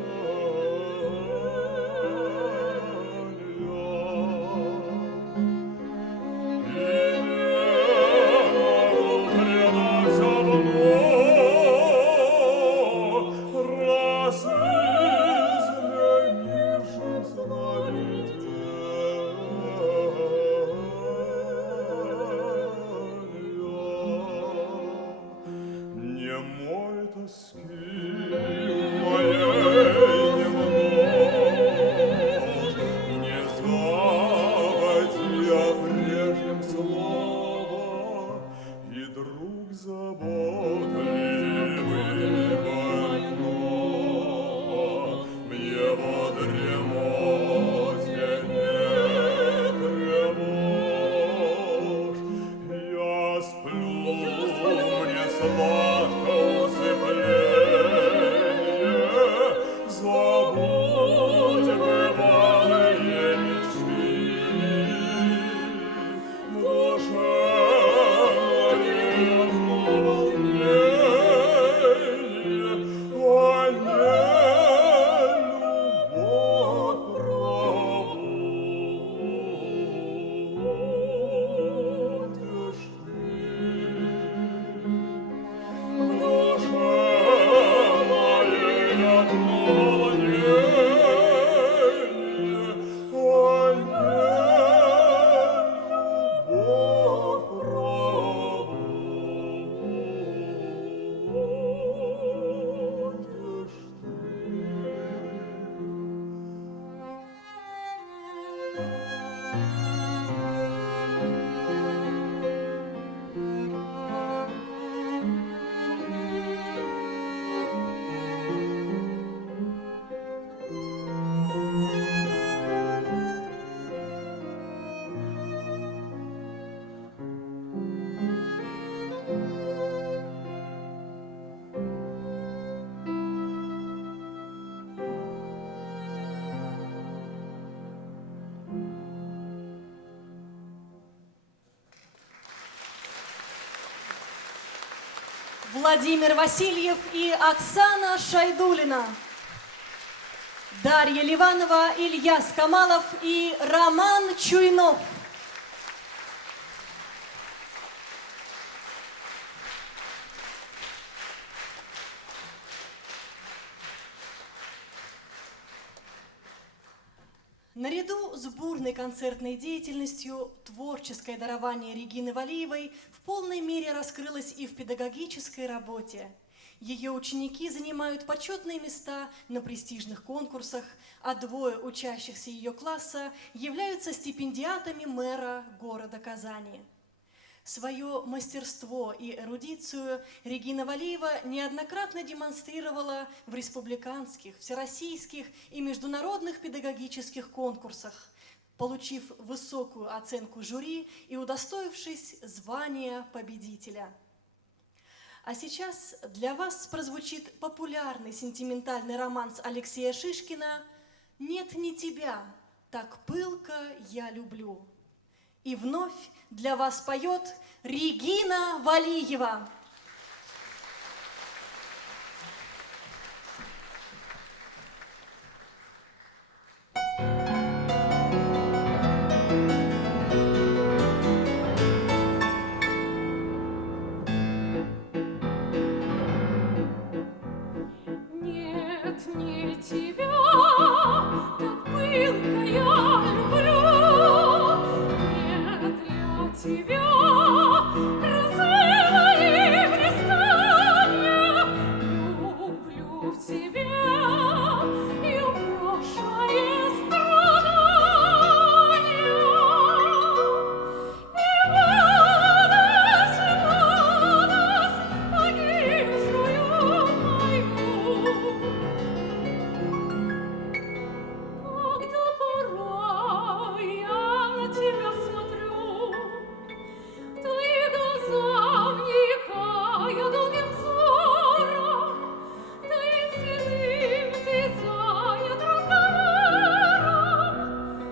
Владимир Васильев и Оксана Шайдулина. Дарья Ливанова, Ильяс Камалов и Роман Чуйнов. Наряду с бурной концертной деятельностью творческое дарование Регины Валиевой в полной мере раскрылось и в педагогической работе. Ее ученики занимают почетные места на престижных конкурсах, а двое учащихся ее класса являются стипендиатами мэра города Казани. Свое мастерство и эрудицию Регина Валиева неоднократно демонстрировала в республиканских, всероссийских и международных педагогических конкурсах, получив высокую оценку жюри и удостоившись звания победителя. А сейчас для вас прозвучит популярный сентиментальный романс Алексея Шишкина «Нет, не тебя, так пылко я люблю». И вновь для вас поет Регина Валиева. Нет, не тебя, так пылко я люблю. Нет, для тебя красиво и блистание. Люблю в тебя и упрошая страдания. И молодость, погибшую мою. Когда порой я на тебя смотрю, твои глаза вникая долгим взором, таинственным ты занят разговором,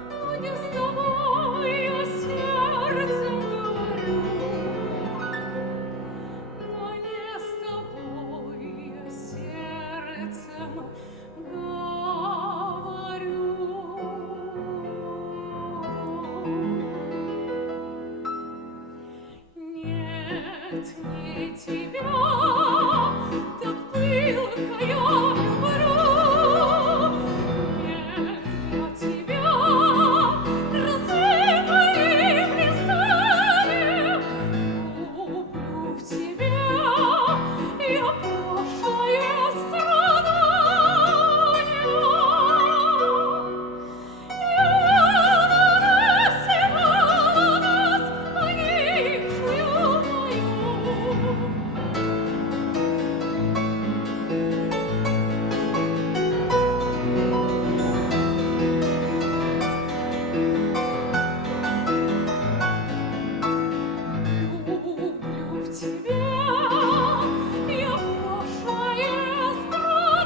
но не с тобой я сердцем говорю, но не с тобой я сердцем Нет, не тебя, так пылко я люблю. Нет, для тебя красиво и блистание. Люблю в тебя и опрошая страдания. Люблю в тебя и опрошая страдания.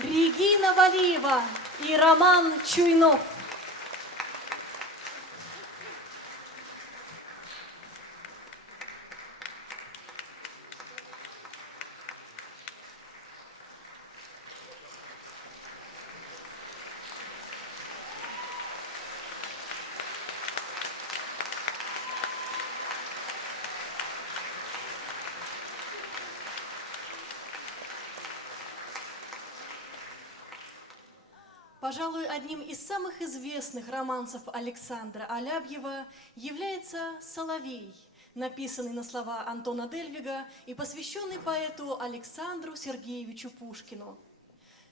Регина Валиева и Роман Чуйнов. Пожалуй, одним из самых известных романсов Александра Алябьева является «Соловей», написанный на слова Антона Дельвига и посвященный поэту Александру Сергеевичу Пушкину.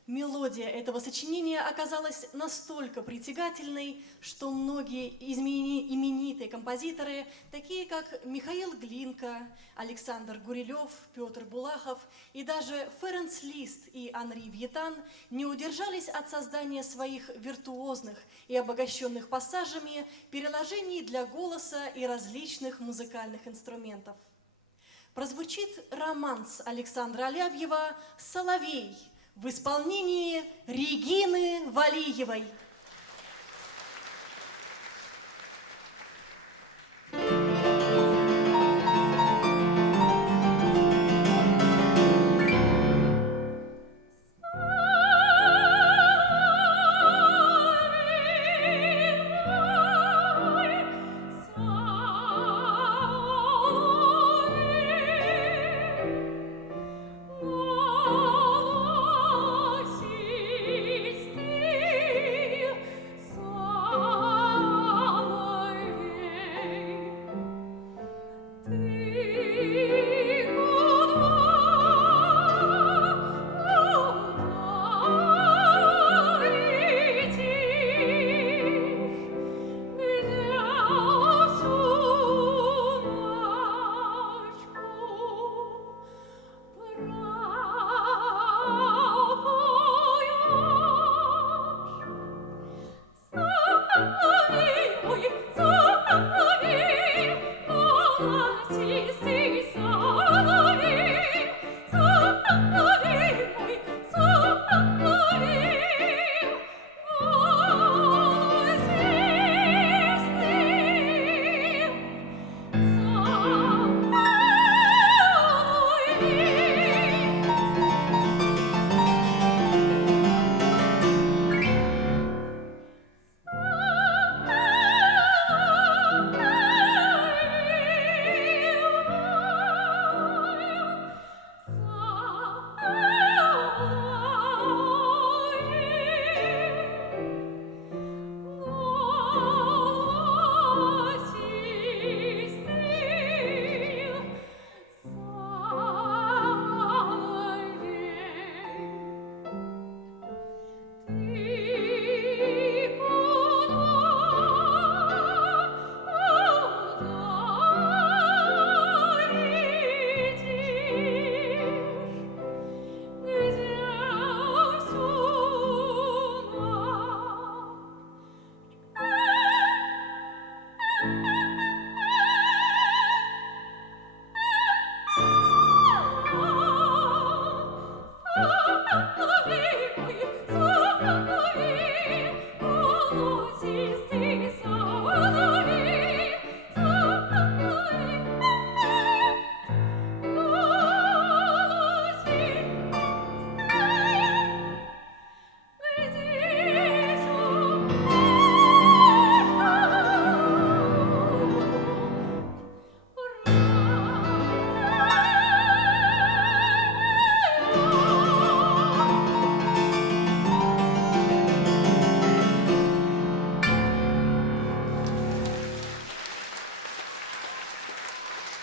Мелодия этого сочинения оказалась настолько притягательной, что многие именитые композиторы, такие как Михаил Глинка, Александр Гурилев, Петр Булахов и даже Ференц Лист и Анри Вьетан не удержались от создания своих виртуозных и обогащенных пассажами переложений для голоса и различных музыкальных инструментов. Прозвучит романс Александра Алябьева «Соловей» в исполнении Регины Валиевой.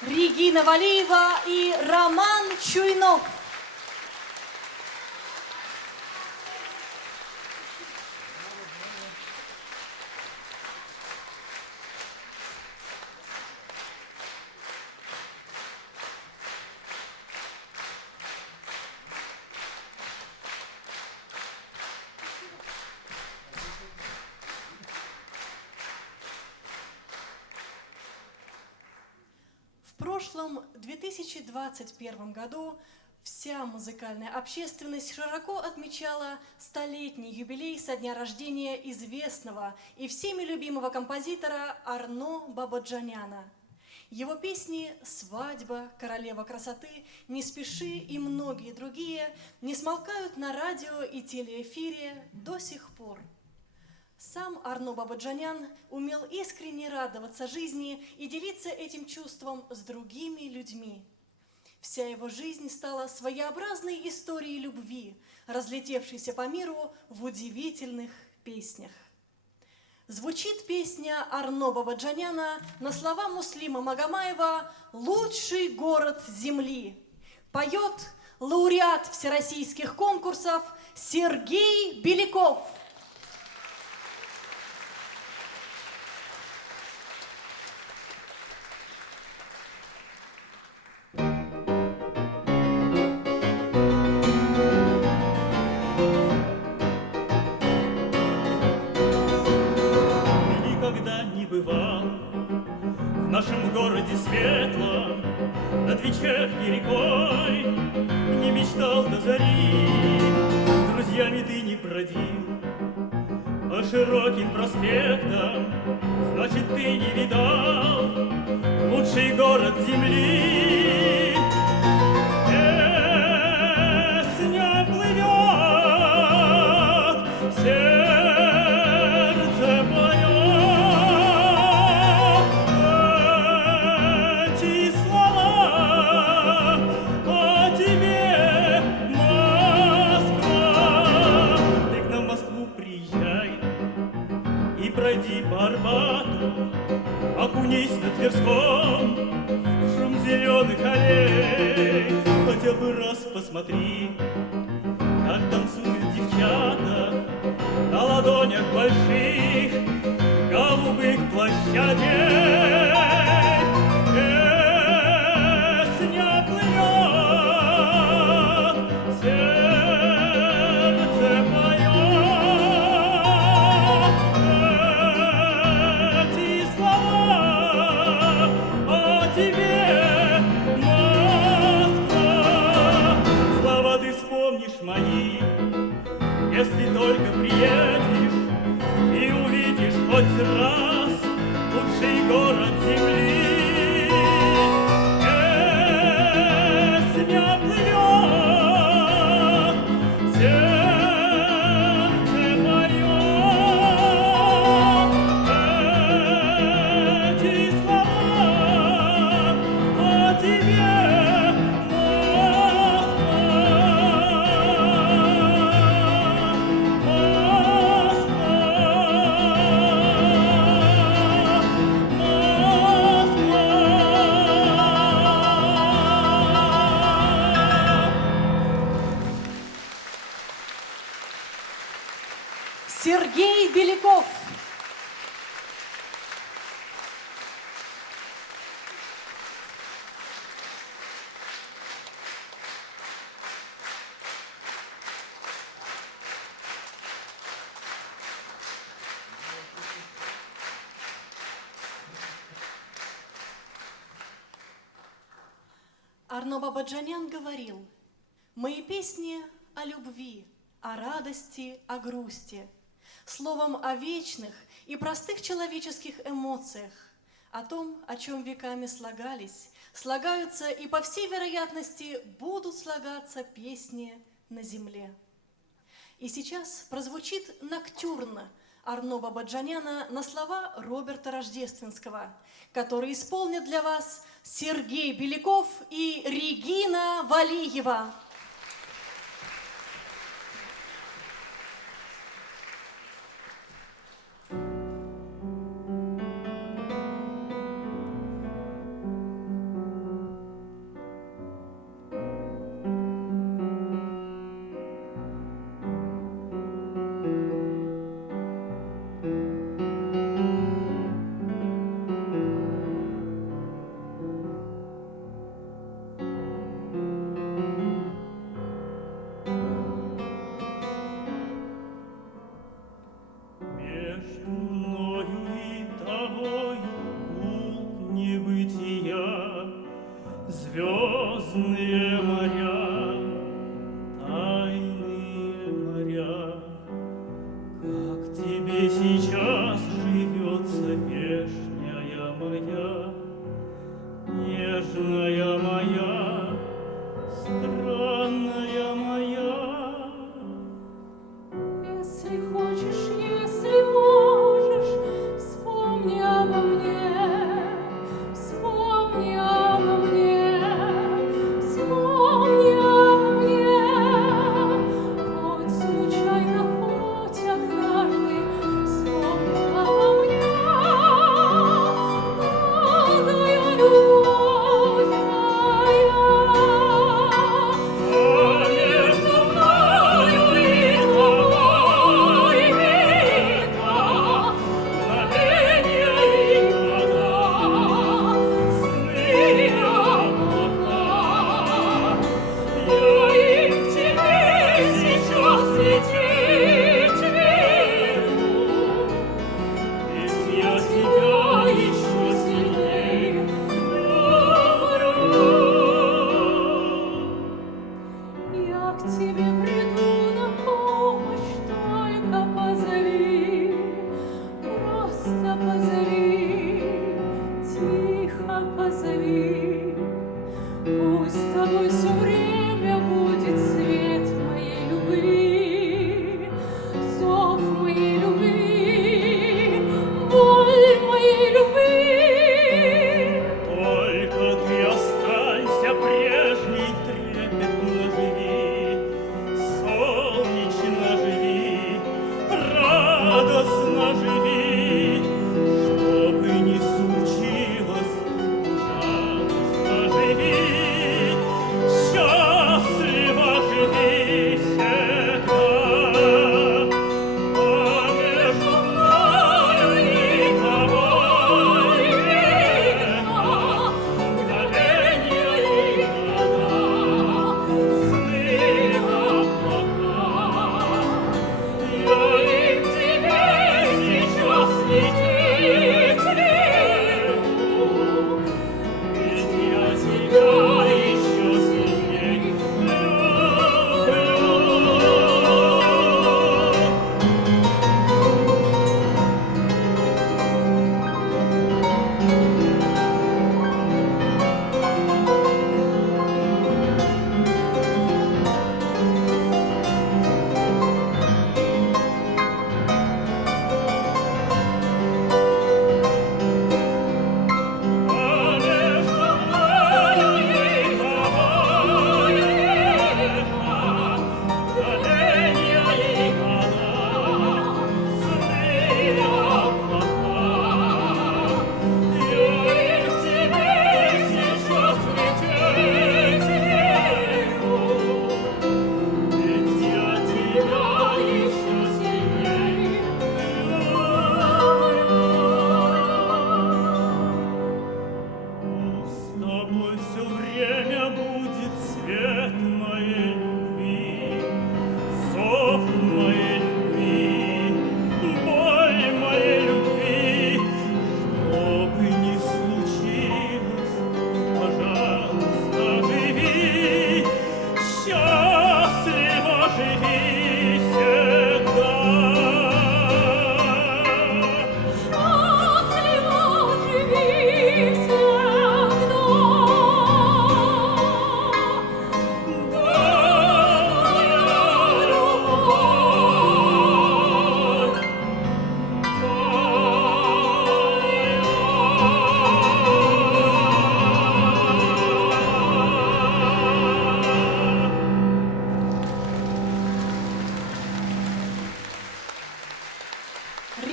Регина Валиева и Роман Чуйнов. В прошлом 2021 году вся музыкальная общественность широко отмечала столетний юбилей со дня рождения известного и всеми любимого композитора Арно Бабаджаняна. Его песни «Свадьба», «Королева красоты», «Не спеши» и многие другие не смолкают на радио и телеэфире до сих пор. Сам Арно Бабаджанян умел искренне радоваться жизни и делиться этим чувством с другими людьми. Вся его жизнь стала своеобразной историей любви, разлетевшейся по миру в удивительных песнях. Звучит песня Арно Бабаджаняна на слова Муслима Магомаева «Лучший город земли». Поет лауреат всероссийских конкурсов Сергей Беляков. Никогда не бывал в нашем городе светлом, над вечерней рекой не мечтал до зари. С друзьями ты не бродил по широким проспектам, значит, ты не видал лучший город земли. Песня плывет, сердце поет эти слова о тебе, Москва. Ты к нам в Москву приезжай и пройди по Арбату, окунись на Тверском в шум зеленых аллей. Хотя бы раз посмотри, как танцуют девчата на ладонях больших голубых площадей. Песня плывет, сердце поет эти слова о тебе, Москва. Слова ты вспомнишь мои, если только приедешь и увидишь хоть раз лучший город земли. Песня плывет, сердце поет эти слова о тебе, Сергей Беляков. Арно Бабаджанян говорил: «Мои песни о любви, о радости, о грусти, словом, о вечных и простых человеческих эмоциях, о том, о чем веками слагались, слагаются и, по всей вероятности, будут слагаться песни на земле». И сейчас прозвучит ноктюрн Арно Бабаджаняна на слова Роберта Рождественского, который исполнит для вас Сергей Беляков и Регина Валиева. Звездные моря, тайные моря, как тебе сейчас живется, вешняя моя, нежная моя, странная моя. Если хочешь, если можешь, вспомни обо мне, вспомни обо мне. Вспомни обо мне, хоть случайно, хоть однажды, вспомни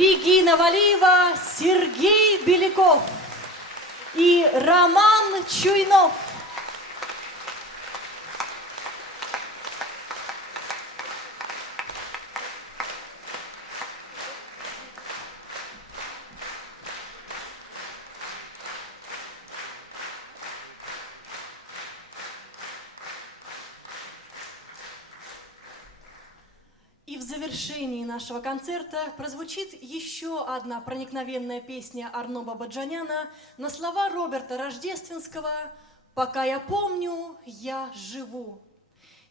Регина Валиева, Сергей Беляков и Роман Чуйнов. И в завершении нашего концерта прозвучит еще одна проникновенная песня Арно Бабаджаняна на слова Роберта Рождественского «Пока я помню, я живу».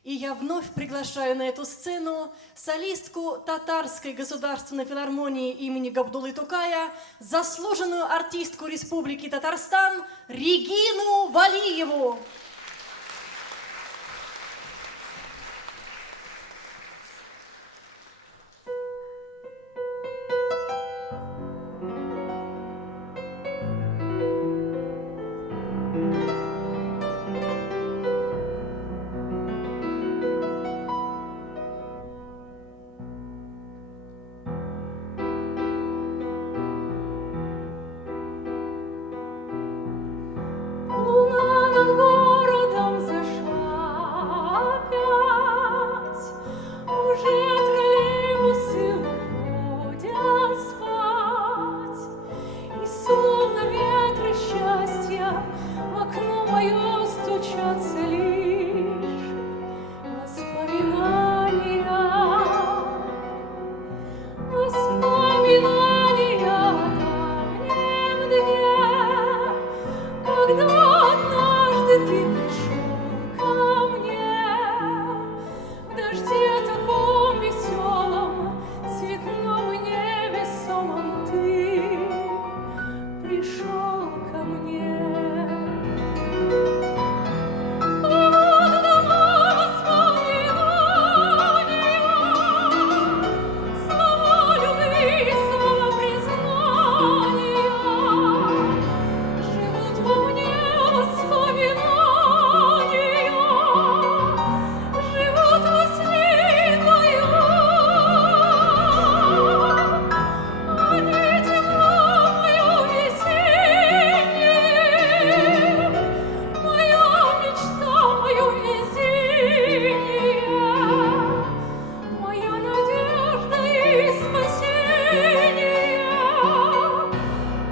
И я вновь приглашаю на эту сцену солистку Татарской государственной филармонии имени Габдуллы Тукая, заслуженную артистку Республики Татарстан Регину Валиеву. Луна над городом зашла опять, уже троллейбусы уходят спать, и словно ветры счастья в окно мое стучатся лишь воспоминания. Воспоминания о давнем дне, когда однажды ты пришел ко мне, в дожде таком веселом, цветном и невесомом ты пришел ко мне. Плывут дома воспоминания, слова любви, слова признания. Живут во мне воспоминания, живут во сне твоем. Они тепло мое весеннее, моя мечта, мое везение, моя надежда и спасение.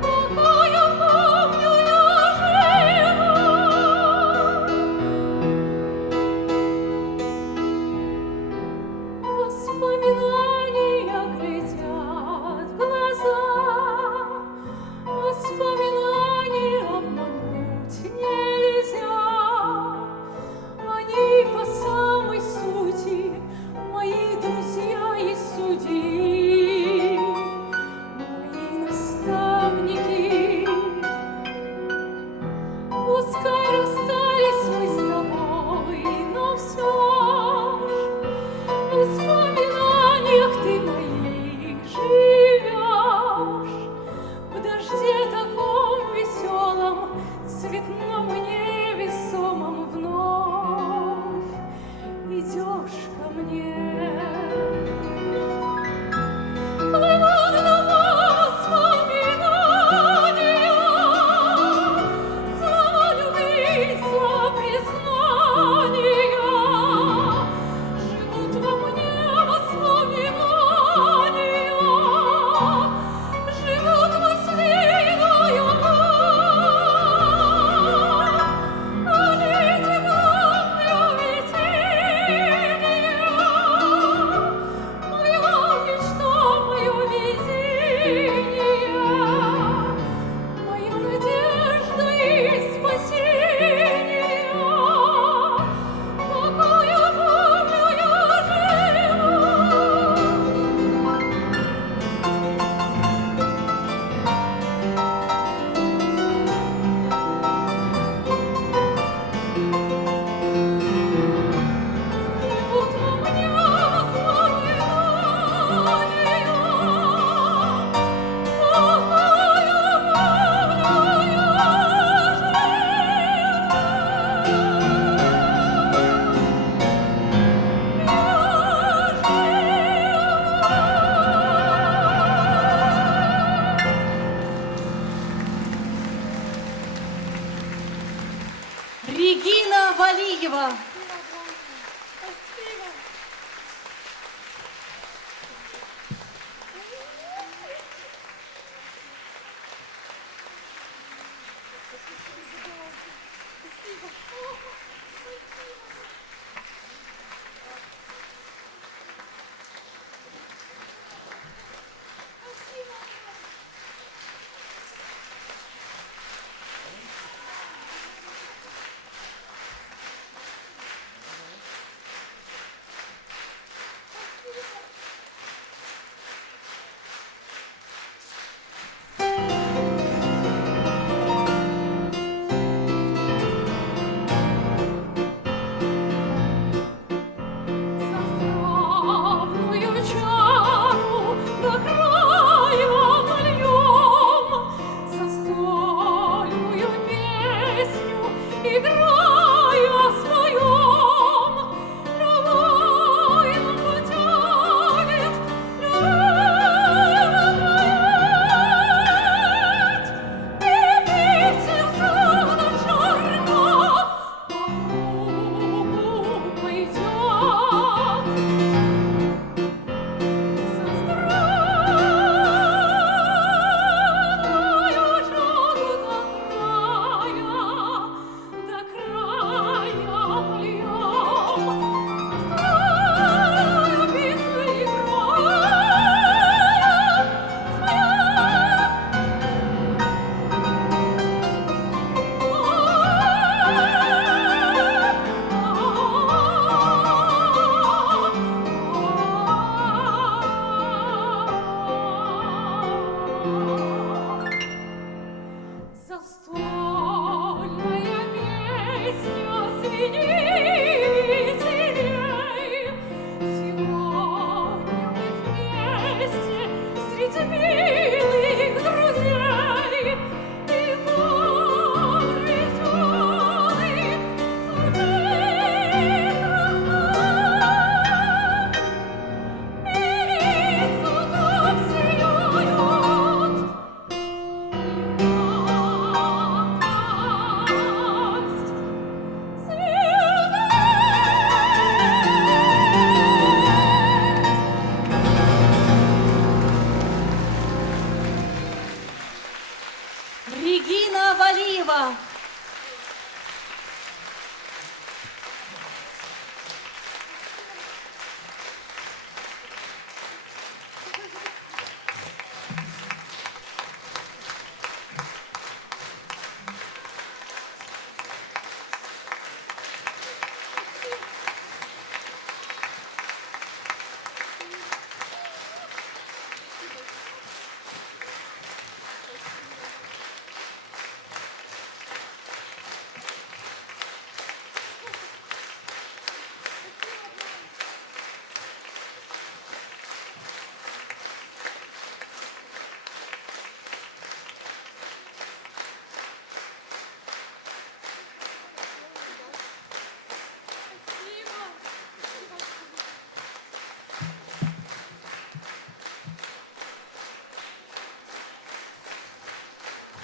Пока я помню, я живу. Воспоминания глядят в глаза, воспоминания обмануть нельзя. Они по самой сути мои друзья и судьи, мои наставники. Пускай расстались мы с тобой, но все ж в воспоминаниях ты моих живешь. В дожде таком веселом, цветном и невесомом вновь идешь ко мне. Плывут дома воспоминания, слова любви, слова признания. Живут во мне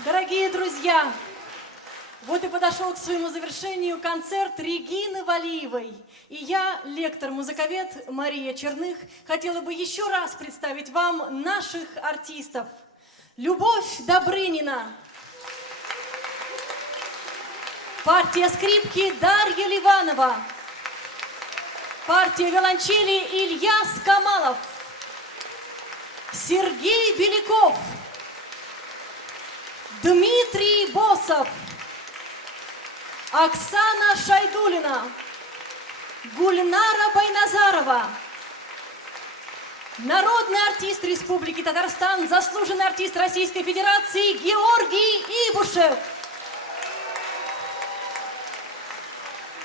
Дорогие друзья, вот и подошел к своему завершению концерт Регины Валиевой. И я, лектор-музыковед Мария Черных, хотела бы еще раз представить вам наших артистов. Любовь Добрынина. Партия скрипки Дарья Ливанова. Партия виолончели Ильяс Камалов. Сергей Беляков. Дмитрий Босов. Оксана Шайдулина. Гульнара Байназарова. Народный артист Республики Татарстан, заслуженный артист Российской Федерации Георгий Ибушев.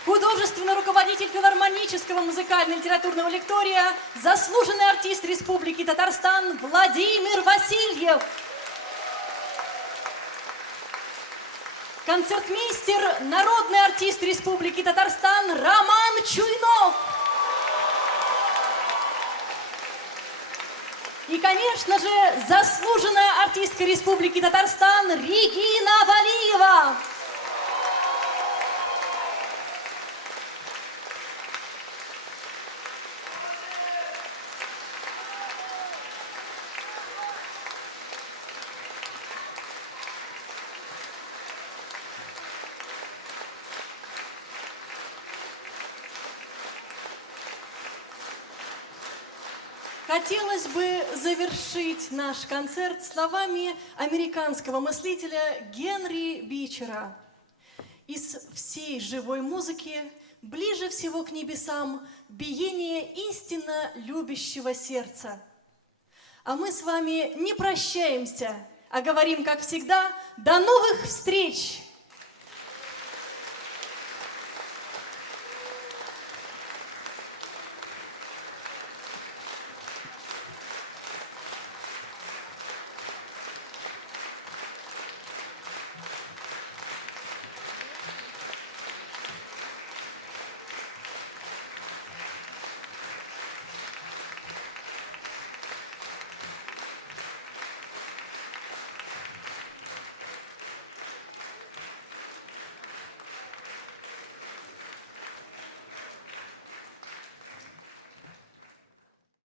Художественный руководитель филармонического музыкально-литературного лектория, заслуженный артист Республики Татарстан Владимир Васильев. Концертмейстер, народный артист Республики Татарстан Роман Чуйнов. И, конечно же, заслуженная артистка Республики Татарстан Регина Валиева. Хотелось бы завершить наш концерт словами американского мыслителя Генри Бичера. Из всей живой музыки ближе всего к небесам биение истинно любящего сердца. А мы с вами не прощаемся, а говорим, как всегда, до новых встреч!